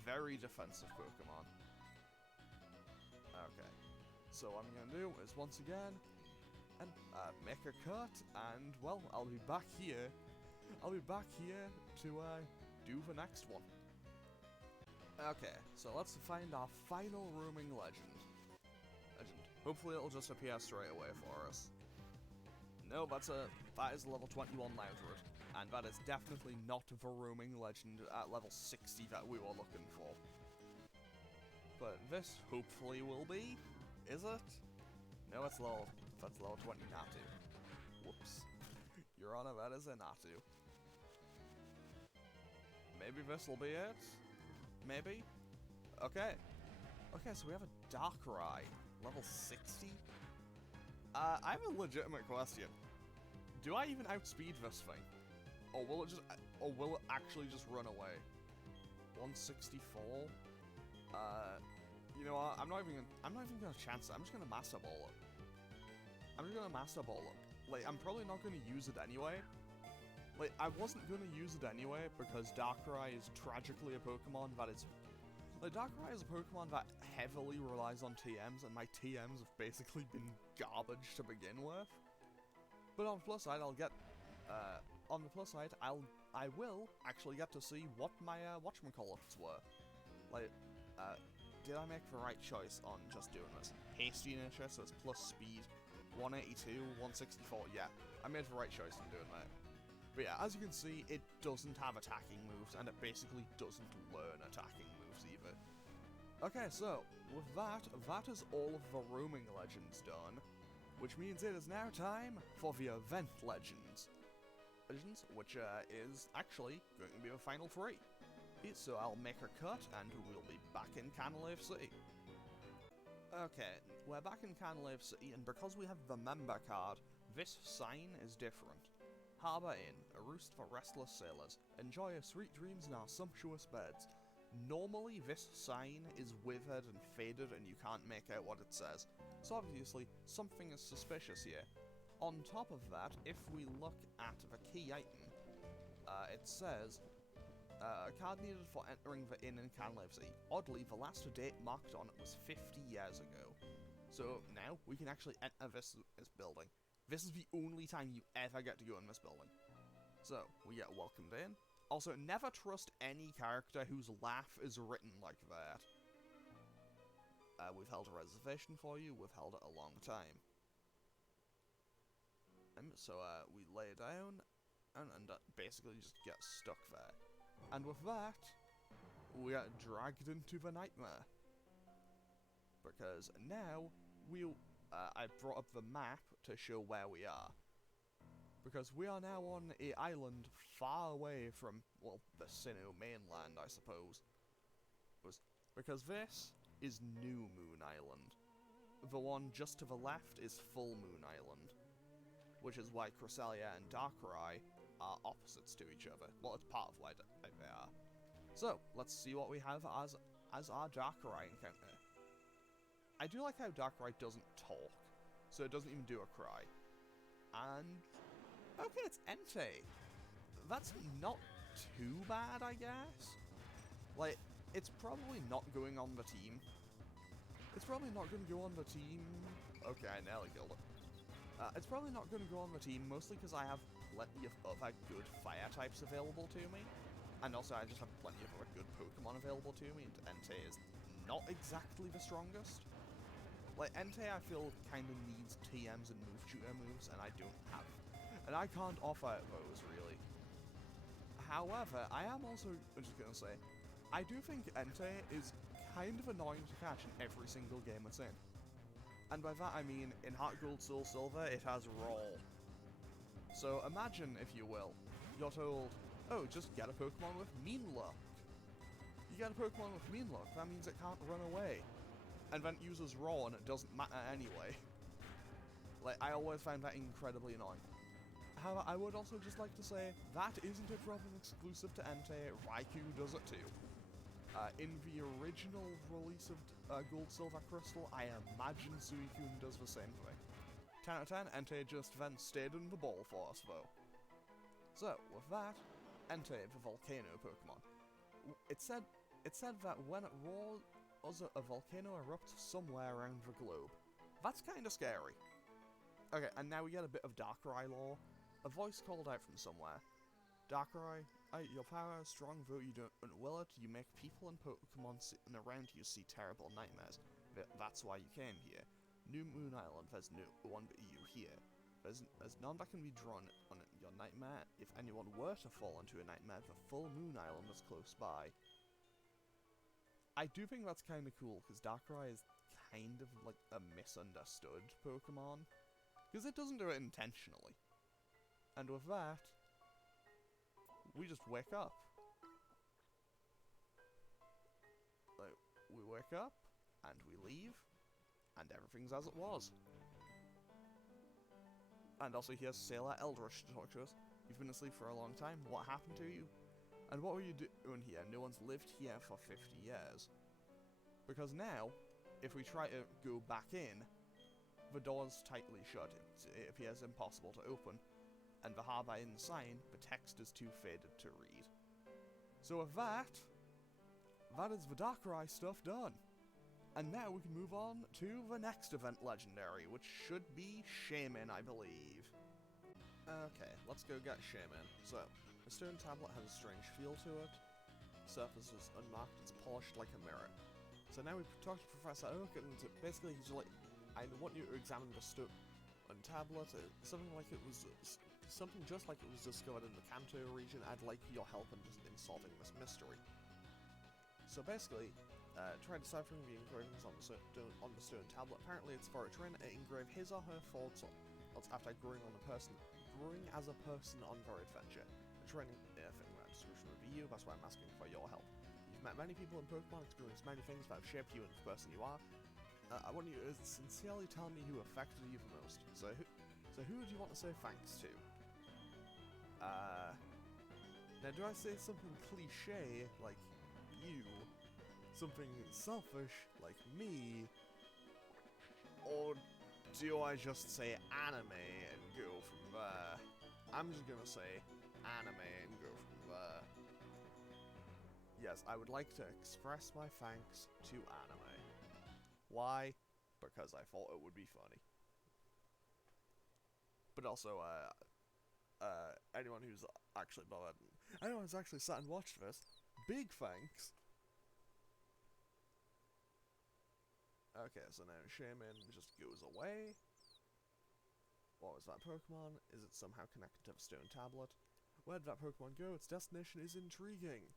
Very defensive Pokemon. Okay. So what I'm going to do is, once again, and make a cut, and, well, I'll be back here. I'll be back here to, do the next one. Okay, so let's find our final roaming legend. Hopefully it'll just appear straight away for us. No, that is a level 21 Loudred, and that is definitely not the roaming legend at level 60 that we were looking for. But this hopefully will be, is it? No, that's level 20 Natu. Whoops. Your Honor, that is a Natu. Maybe this will be it? Maybe? Okay. Okay, so we have a Darkrai. Level 60? I have a legitimate question. Do I even outspeed this thing? Or will it actually just run away? 164? You know what? I'm not even gonna chance it. I'm just gonna Master Ball it. Like, I'm probably not gonna use it anyway. Like, I wasn't gonna use it anyway because Darkrai is tragically a Pokemon that is... Like, Darkrai is a Pokemon that heavily relies on TMs, and my TMs have basically been garbage to begin with. But on the plus side, I will actually get to see what my whatchamacallits were. Like, did I make the right choice on just doing this? Hasty Nature, so it's plus speed, 182, 164, yeah. I made the right choice in doing that. But yeah, as you can see, it doesn't have attacking moves, and it basically doesn't learn attacking moves either. Okay, so, with that is all of the roaming legends done. which means it is now time for the event legends. Which is actually going to be the final 3. So I'll make a cut and we'll be back in Canalave City. Okay, we're back in Canalave City, and because we have the member card, this sign is different. Harbour Inn, a roost for restless sailors. Enjoy your sweet dreams in our sumptuous beds. Normally this sign is withered and faded and you can't make out what it says, so obviously something is suspicious here. On top of that, if we look at the key item, it says, a card needed for entering the inn in Canalave City. Oddly, the last date marked on it was 50 years ago. So now we can actually enter this building. This is the only time you ever get to go in this building. So, we get welcomed in. Also, never trust any character whose laugh is written like that. We've held a reservation for you, we've held it a long time. So, we lay down, and basically just get stuck there. And with that, we are dragged into the nightmare. Because now, I brought up the map to show where we are. Because we are now on an island far away from, well, the Sinnoh mainland, I suppose. Because this is New Moon Island. The one just to the left is Full Moon Island. Which is why Cresselia and Darkrai are opposites to each other. Well, it's part of why they are. So, let's see what we have as our Darkrai encounter. I do like how Darkrai doesn't talk, so it doesn't even do a cry. And okay, it's Entei. That's not too bad, I guess. Like, it's probably not going on the team. It's probably not going to go on the team. Okay, I nearly killed it. It's probably not going to go on the team, mostly because I have plenty of other good fire types available to me. And also, I just have plenty of other good Pokemon available to me, and Entei is not exactly the strongest. Like, Entei, I feel, kind of needs TMs and move shooter moves, and I don't have. And I can't offer those, really. However, I am also just going to say, I do think Entei is kind of annoying to catch in every single game it's in. And by that I mean, in Heart Gold, Soul Silver, it has Roll. So imagine, if you will, you're told, oh, just get a Pokemon with Mean Look. You get a Pokemon with Mean Look, that means it can't run away. And then it uses Raw and it doesn't matter anyway. Like, I always find that incredibly annoying. However, I would also just like to say, that isn't a problem exclusive to Entei, Raikou does it too. In the original release of Gold Silver Crystal, I imagine Suicune does the same thing. 10 out of 10, Entei just then stayed in the ball for us though. So, with that, Entei, the volcano Pokemon. It said that when it roars, a volcano erupts somewhere around the globe. That's kinda scary. Okay, and now we get a bit of Darkrai lore. A voice called out from somewhere. Darkrai, your power is strong, though you don't will it. You make people and Pokemon sitting around you see terrible nightmares. That's why you came here. New Moon Island, there's no one but you here. There's none that can be drawn on your nightmare. If anyone were to fall into a nightmare, the Full Moon Island is close by. I do think that's kind of cool, because Darkrai is kind of like a misunderstood Pokemon. Because it doesn't do it intentionally. And with that, we just wake up. Like, we wake up, and we leave, and everything's as it was. And also here's Sailor Eldritch to talk to us. You've been asleep for a long time, what happened to you? And what were you doing here? No one's lived here for 50 years. Because now, if we try to go back in, the door's tightly shut. It appears impossible to open. And the Harbour Inn sign, the text is too faded to read. So with that is the Darkrai stuff done. And now we can move on to the next event legendary, which should be Shaymin, I believe. Okay, let's go get Shaymin. So, the stone tablet has a strange feel to it. The surface is unmarked, it's polished like a mirror. So now we talk to Professor Oak, and basically he's like, I want you to examine the stone tablet, something just like it was discovered in the Kanto region. I'd like your help in solving this mystery. So basically, try deciphering the engravings on the stone tablet. Apparently it's for a trainer to engrave his or her thoughts after growing as a person on their adventure. A training thing that description would be you, that's why I'm asking for your help. You've met many people in Pokemon, experienced many things that have shaped you into the person you are. I want you to sincerely tell me who affected you the most. So who do you want to say thanks to? Now do I say something cliche, like you? Something selfish, like me? Or do I just say anime and go from there? I'm just gonna say anime and go from there. Yes, I would like to express my thanks to anime. Why? Because I thought it would be funny. But also, anyone who's actually bothered, anyone who's actually sat and watched this, big thanks! Okay, so now Shaymin just goes away. What was that Pokemon? Is it somehow connected to the stone tablet? Where did that Pokemon go? Its destination is intriguing.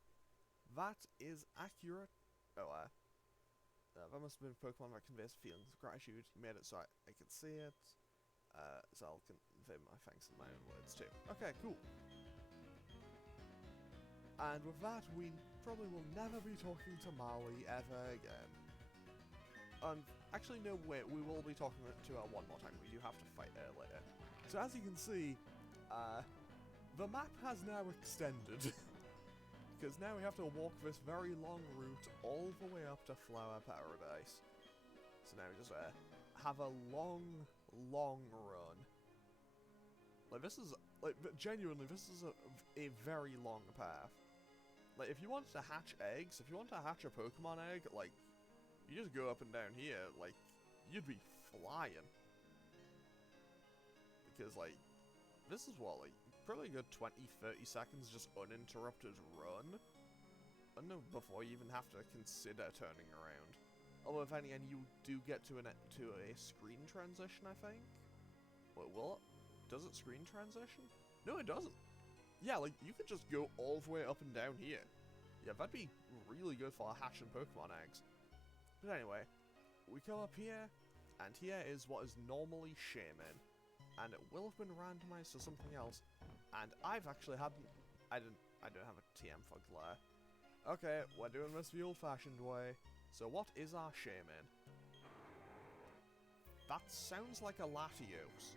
That is accurate. Oh, that must have been a Pokemon that conveys feelings of gratitude. You made it so I could see it. So I'll convey my thanks in my own words too. Okay, cool. And with that, we probably will never be talking to Marley ever again. Actually, no, wait, we will be talking to her one more time. We do have to fight her later. So as you can see, the map has now extended. Because now we have to walk this very long route all the way up to Flower Paradise. So now we just have a long run. Like, this is, like, genuinely, this is a very long path. Like, if you want to hatch eggs, if you want to hatch a Pokemon egg, like, you just go up and down here, like, you'd be flying. Because, like, this is what, like, probably a good 20-30 seconds just uninterrupted run. I don't know, before you even have to consider turning around. Although, if any, and you do get to a screen transition, I think. Wait, will it? Does it screen transition? No, it doesn't. Yeah, like, you could just go all the way up and down here. Yeah, that'd be really good for hatching Pokemon eggs. But anyway, we come up here, and here is what is normally Shaymin. And it will have been randomized to something else. And I've actually I don't have a TM for Glare. Okay, we're doing this the old-fashioned way. So what is our Shaymin? That sounds like a Latios.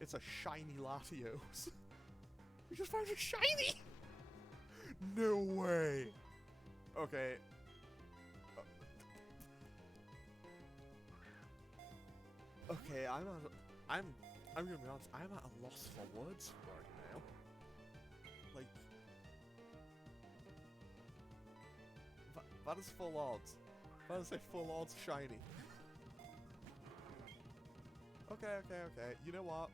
It's a shiny Latios. We just found a shiny! No way! Okay. Okay, I'm gonna be honest, I'm at a loss for words right now. Like, that is full odds. That is a full odds shiny. Okay. You know what?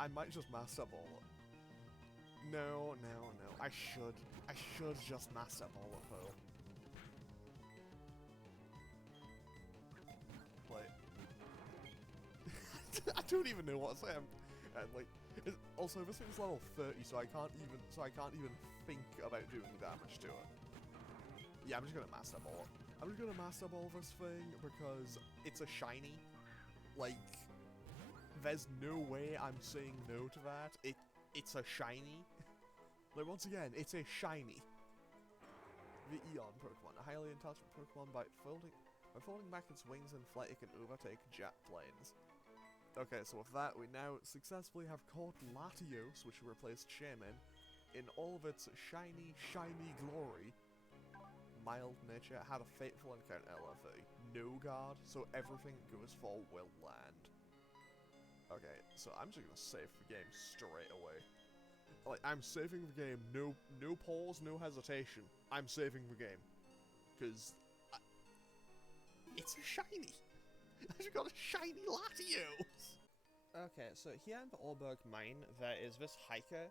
I might just Master Ball it. No. I should just Master Ball it though. Like, I don't even know what to say. And like, also this thing's level 30, so I can't even think about doing damage to it. Yeah, I'm just gonna Master Ball it. I'm just gonna Master Ball this thing because it's a shiny. Like, there's no way I'm saying no to that. It's a shiny. Like, once again, it's a shiny. The Eon Pokemon, a highly intelligent Pokemon by folding back its wings in flight, it can overtake jet planes. Okay, so with that, we now successfully have caught Latios, which replaced Shaymin, in all of its shiny glory. Mild nature had a fateful encounter with a no guard, so everything goes for will land. Okay, so I'm just gonna save the game straight away. Like, I'm saving the game, no pause, no hesitation. I'm saving the game. Because it's a shiny! I just got a shiny Latios! Okay, so here in the Orberg mine, there is this hiker.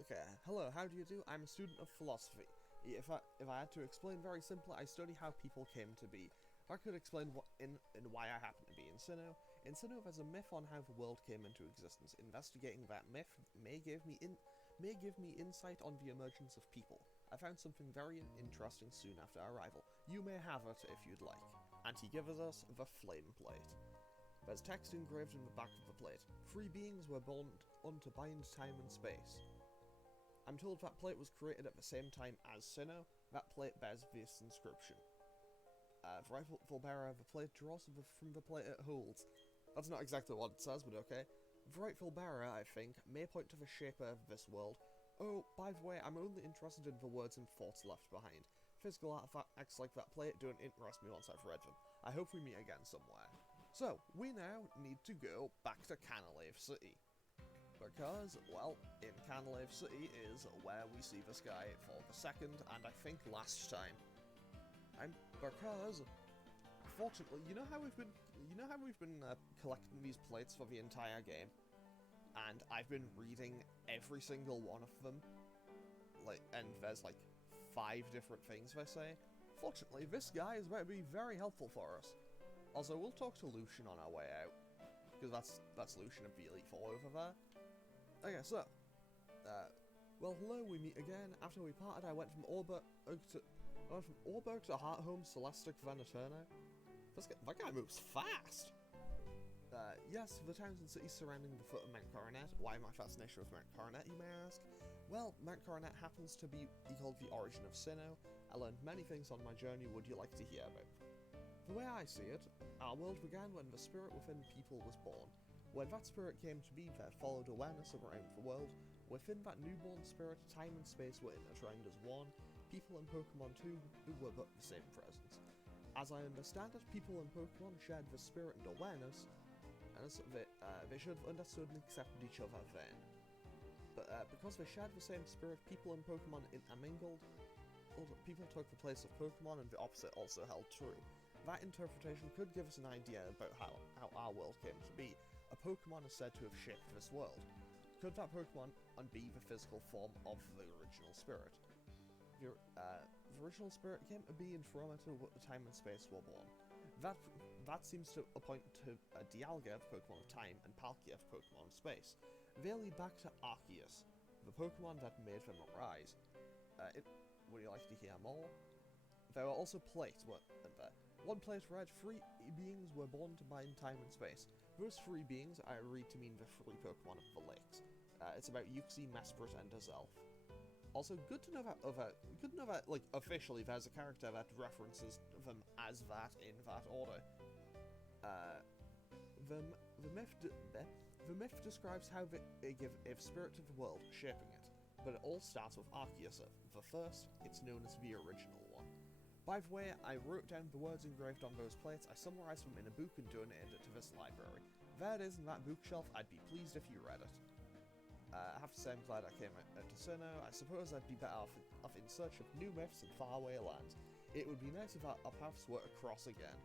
Okay, hello, how do you do? I'm a student of philosophy. If I had to explain very simply, I study how people came to be. If I could explain what and why I happen to be in Sinnoh, there's a myth on how the world came into existence. Investigating that myth may give me may give me insight on the emergence of people. I found something very interesting soon after our arrival. You may have it if you'd like. And he gives us the flame plate. There's text engraved in the back of the plate. 3 beings were born unto bind time and space. I'm told that plate was created at the same time as Sinnoh. That plate bears this inscription. The rightful bearer of the plate draws from the plate it holds. That's not exactly what it says, but okay. The rightful bearer, I think, may point to the shaper of this world. Oh, by the way, I'm only interested in the words and thoughts left behind. Physical artifacts like that plate don't interest me once I've read them. I hope we meet again somewhere. So, we now need to go back to Canalave City. Because, well, in Canalave City is where we see this guy for the second and I think last time. Because, fortunately, you know how we've been collecting these plates for the entire game, and I've been reading every single one of them, and there's like 5 different things they say. Fortunately, this guy is about to be very helpful for us. Also, we'll talk to Lucian on our way out, because that's Lucian of the Elite Four over there. Okay, so, well, hello, we meet again. After we parted, I went from Orberg to Hearthome, Celestic, then Eterno. That guy moves fast! Yes, the towns and cities surrounding the foot of Mt Coronet. Why my fascination with Mt Coronet, you may ask? Well, Mt Coronet happens to be called the origin of Sinnoh. I learned many things on my journey. Would you like to hear about? The way I see it, our world began when the spirit within people was born. When that spirit came to be, there followed awareness around the world. Within that newborn spirit, time and space were intertwined as one. People and Pokemon too were but the same presence. As I understand it, people and Pokemon shared the spirit and awareness, and they should have understood and accepted each other then. But because they shared the same spirit, people and Pokemon intermingled. People took the place of Pokemon, and the opposite also held true. That interpretation could give us an idea about how our world came to be. A Pokemon is said to have shaped this world. Could that Pokemon be the physical form of the original spirit? The original spirit came to be and from it time and space were born. That seems to point to Dialga, the Pokemon of time, and Palkia, the Pokemon of space. They lead back to Arceus, the Pokemon that made them arise. Would you like to hear more? There were also plates, one plate read, 3 beings were born to bind time and space. Those 3 beings I read to mean the 3 Pokemon of the lakes. It's about Uxie, Mesprit, and Azelf. Also, good to know that, like, officially there's a character that references them as that in that order. The myth describes how they give a spirit to the world, shaping it, but it all starts with Arceus. The first, it's known as the original one. By the way, I wrote down the words engraved on those plates. I summarized them in a book and donated it to this library. There it is in that bookshelf. I'd be pleased if you read it. I have to say I'm glad I came to Sinnoh. I suppose I'd be better off in search of new myths and faraway lands. It would be nice if our paths were to cross again.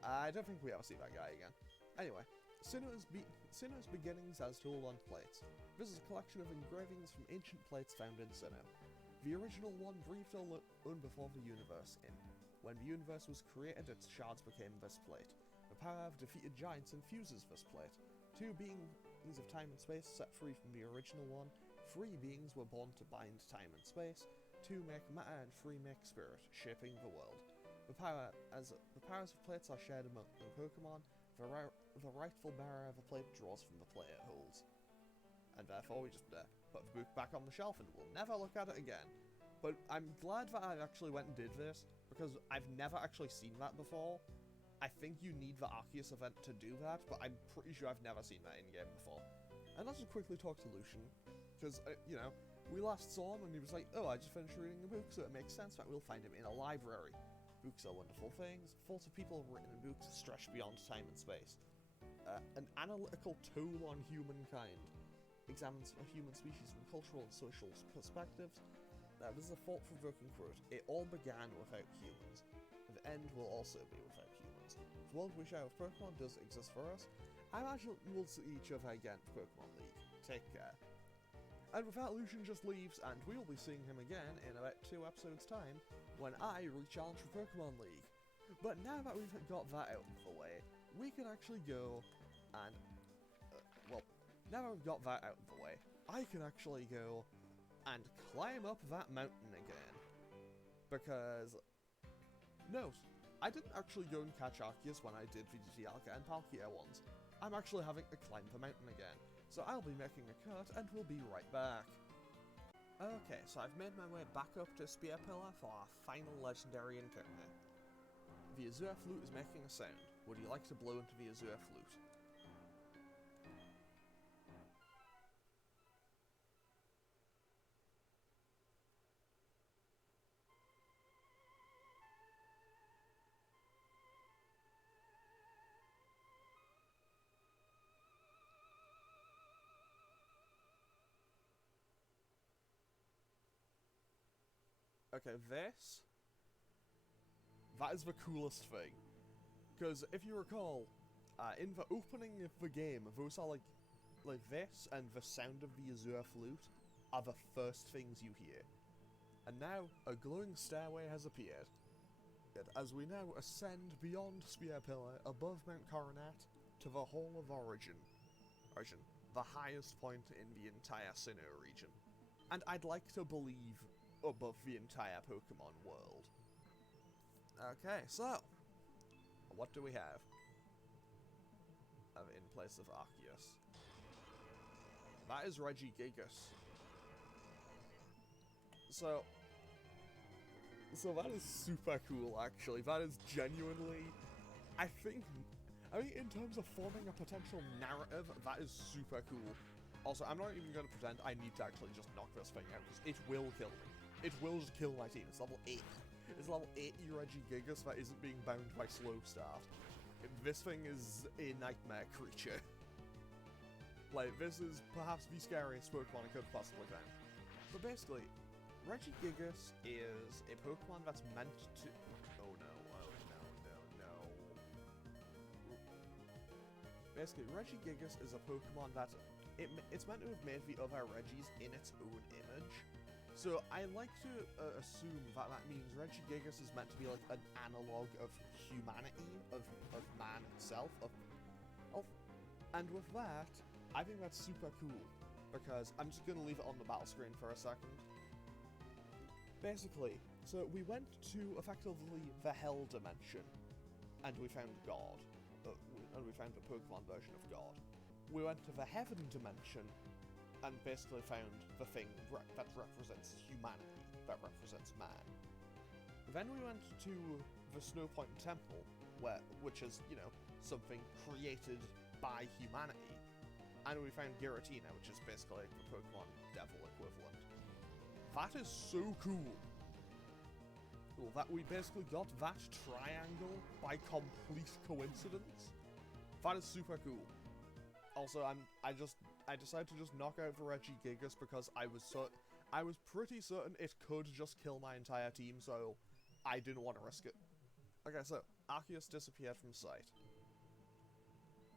I don't think we ever see that guy again. Anyway, Sinnoh's beginnings as told on plates. This is a collection of engravings from ancient plates found in Sinnoh. The original one breathed on before the universe in. When the universe was created, its shards became this plate. The power of defeated giants infuses this plate. 2 beings of time and space set free from the original one. 3 beings were born to bind time and space. 2 make matter and 3 make spirit, shaping the world. The powers of plates are shared among the Pokemon. The rightful bearer of a plate draws from the plate it holds. And therefore we just put the book back on the shelf and we'll never look at it again. But I'm glad that I actually went and did this, because I've never actually seen that before. I think you need the Arceus event to do that, but I'm pretty sure I've never seen that in-game before. And let's just quickly talk to Lucian, because, you know, we last saw him and he was like, oh, I just finished reading a book, so it makes sense that we'll find him in a library. Books are wonderful things. Thoughts of people written in books stretch beyond time and space. An analytical tool on humankind. Examines a human species from cultural and social perspectives. This is a thought-provoking quote. It all began without humans. The end will also be without humans. The world we share with Pokemon does exist for us. I imagine we'll see each other again for Pokemon League. Take care. And with that, Lucian just leaves, and we'll be seeing him again in about 2 episodes' time, when I re-challenge for Pokemon League. But now that we've got that out of the way, we can actually go and, well, now I've got that out of the way, I can actually go and climb up that mountain again. Because, note, I didn't actually go and catch Arceus when I did the Dialga and Palkia ones. I'm actually having to climb the mountain again. So I'll be making a cut and we'll be right back. Okay, so I've made my way back up to Spiritomb for our final legendary encounter. The Azure Flute is making a sound. Would you like to blow into the Azure Flute? Okay, that is the coolest thing. Because if you recall, in the opening of the game, those are like this and the sound of the Azure Flute are the first things you hear. And now, a glowing stairway has appeared. As we now ascend beyond Spiritomb, above Mt Coronet, to the Hall of Origin, the highest point in the entire Sinnoh region. And I'd like to believe above the entire Pokemon world. Okay, so, what do we have? In place of Arceus. That is Regigigas. So that is super cool, actually. That is genuinely, I mean, in terms of forming a potential narrative, that is super cool. Also, I'm not even going to pretend I need to actually just knock this thing out, because it will kill me. It will just kill my team. It's level 8. It's level 80 Regigigas that isn't being bound by slow start. This thing is a nightmare creature. Like, this is perhaps the scariest Pokemon I could possibly find. But basically, Regigigas is a Pokemon that's meant to... Oh no. Basically, Regigigas is a Pokemon that... It's meant to have made the other Regis in its own image. So I like to assume that means Regigigas is meant to be like an analogue of humanity, of man itself, and with that, I think that's super cool, because I'm just going to leave it on the battle screen for a second. Basically, so we went to effectively the Hell Dimension, and we found God, and we found a Pokemon version of God. We went to the Heaven Dimension, and basically found the thing that represents humanity, that represents man. Then we went to the Snow Point Temple, which is, you know, something created by humanity, and we found Giratina, which is basically like the Pokemon Devil equivalent. That is so cool. That we basically got that triangle by complete coincidence. That is super cool. Also, I decided to just knock out the Regigigas because I was pretty certain it could just kill my entire team, so I didn't want to risk it. Okay, so Arceus disappeared from sight.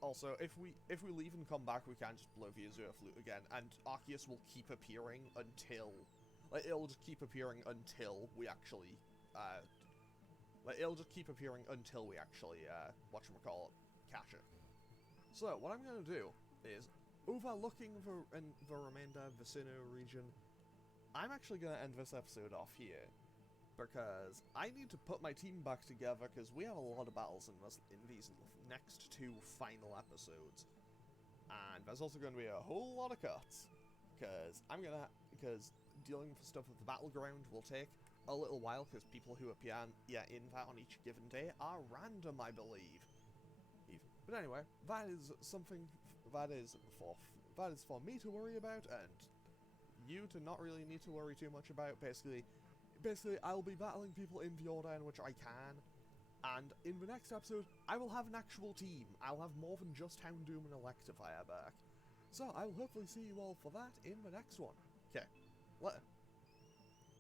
Also, if we leave and come back, we can just blow the Azure Flute again, and Arceus will keep appearing until, like, it'll just keep appearing until we actually, whatchamacallit, catch it. So, what I'm gonna do is, overlooking the remainder of the Sinnoh region, I'm actually gonna end this episode off here, because I need to put my team back together, because we have a lot of battles in these next 2 final episodes. And there's also going to be a whole lot of cuts, because dealing with stuff with the battleground will take a little while, because people who appear in that on each given day are random, I believe. But anyway, that is something that is for me to worry about, and you to not really need to worry too much about. Basically, I'll be battling people in the order in which I can, and in the next episode, I will have an actual team. I'll have more than just Houndoom and Electivire back. So, I will hopefully see you all for that in the next one. Okay, later.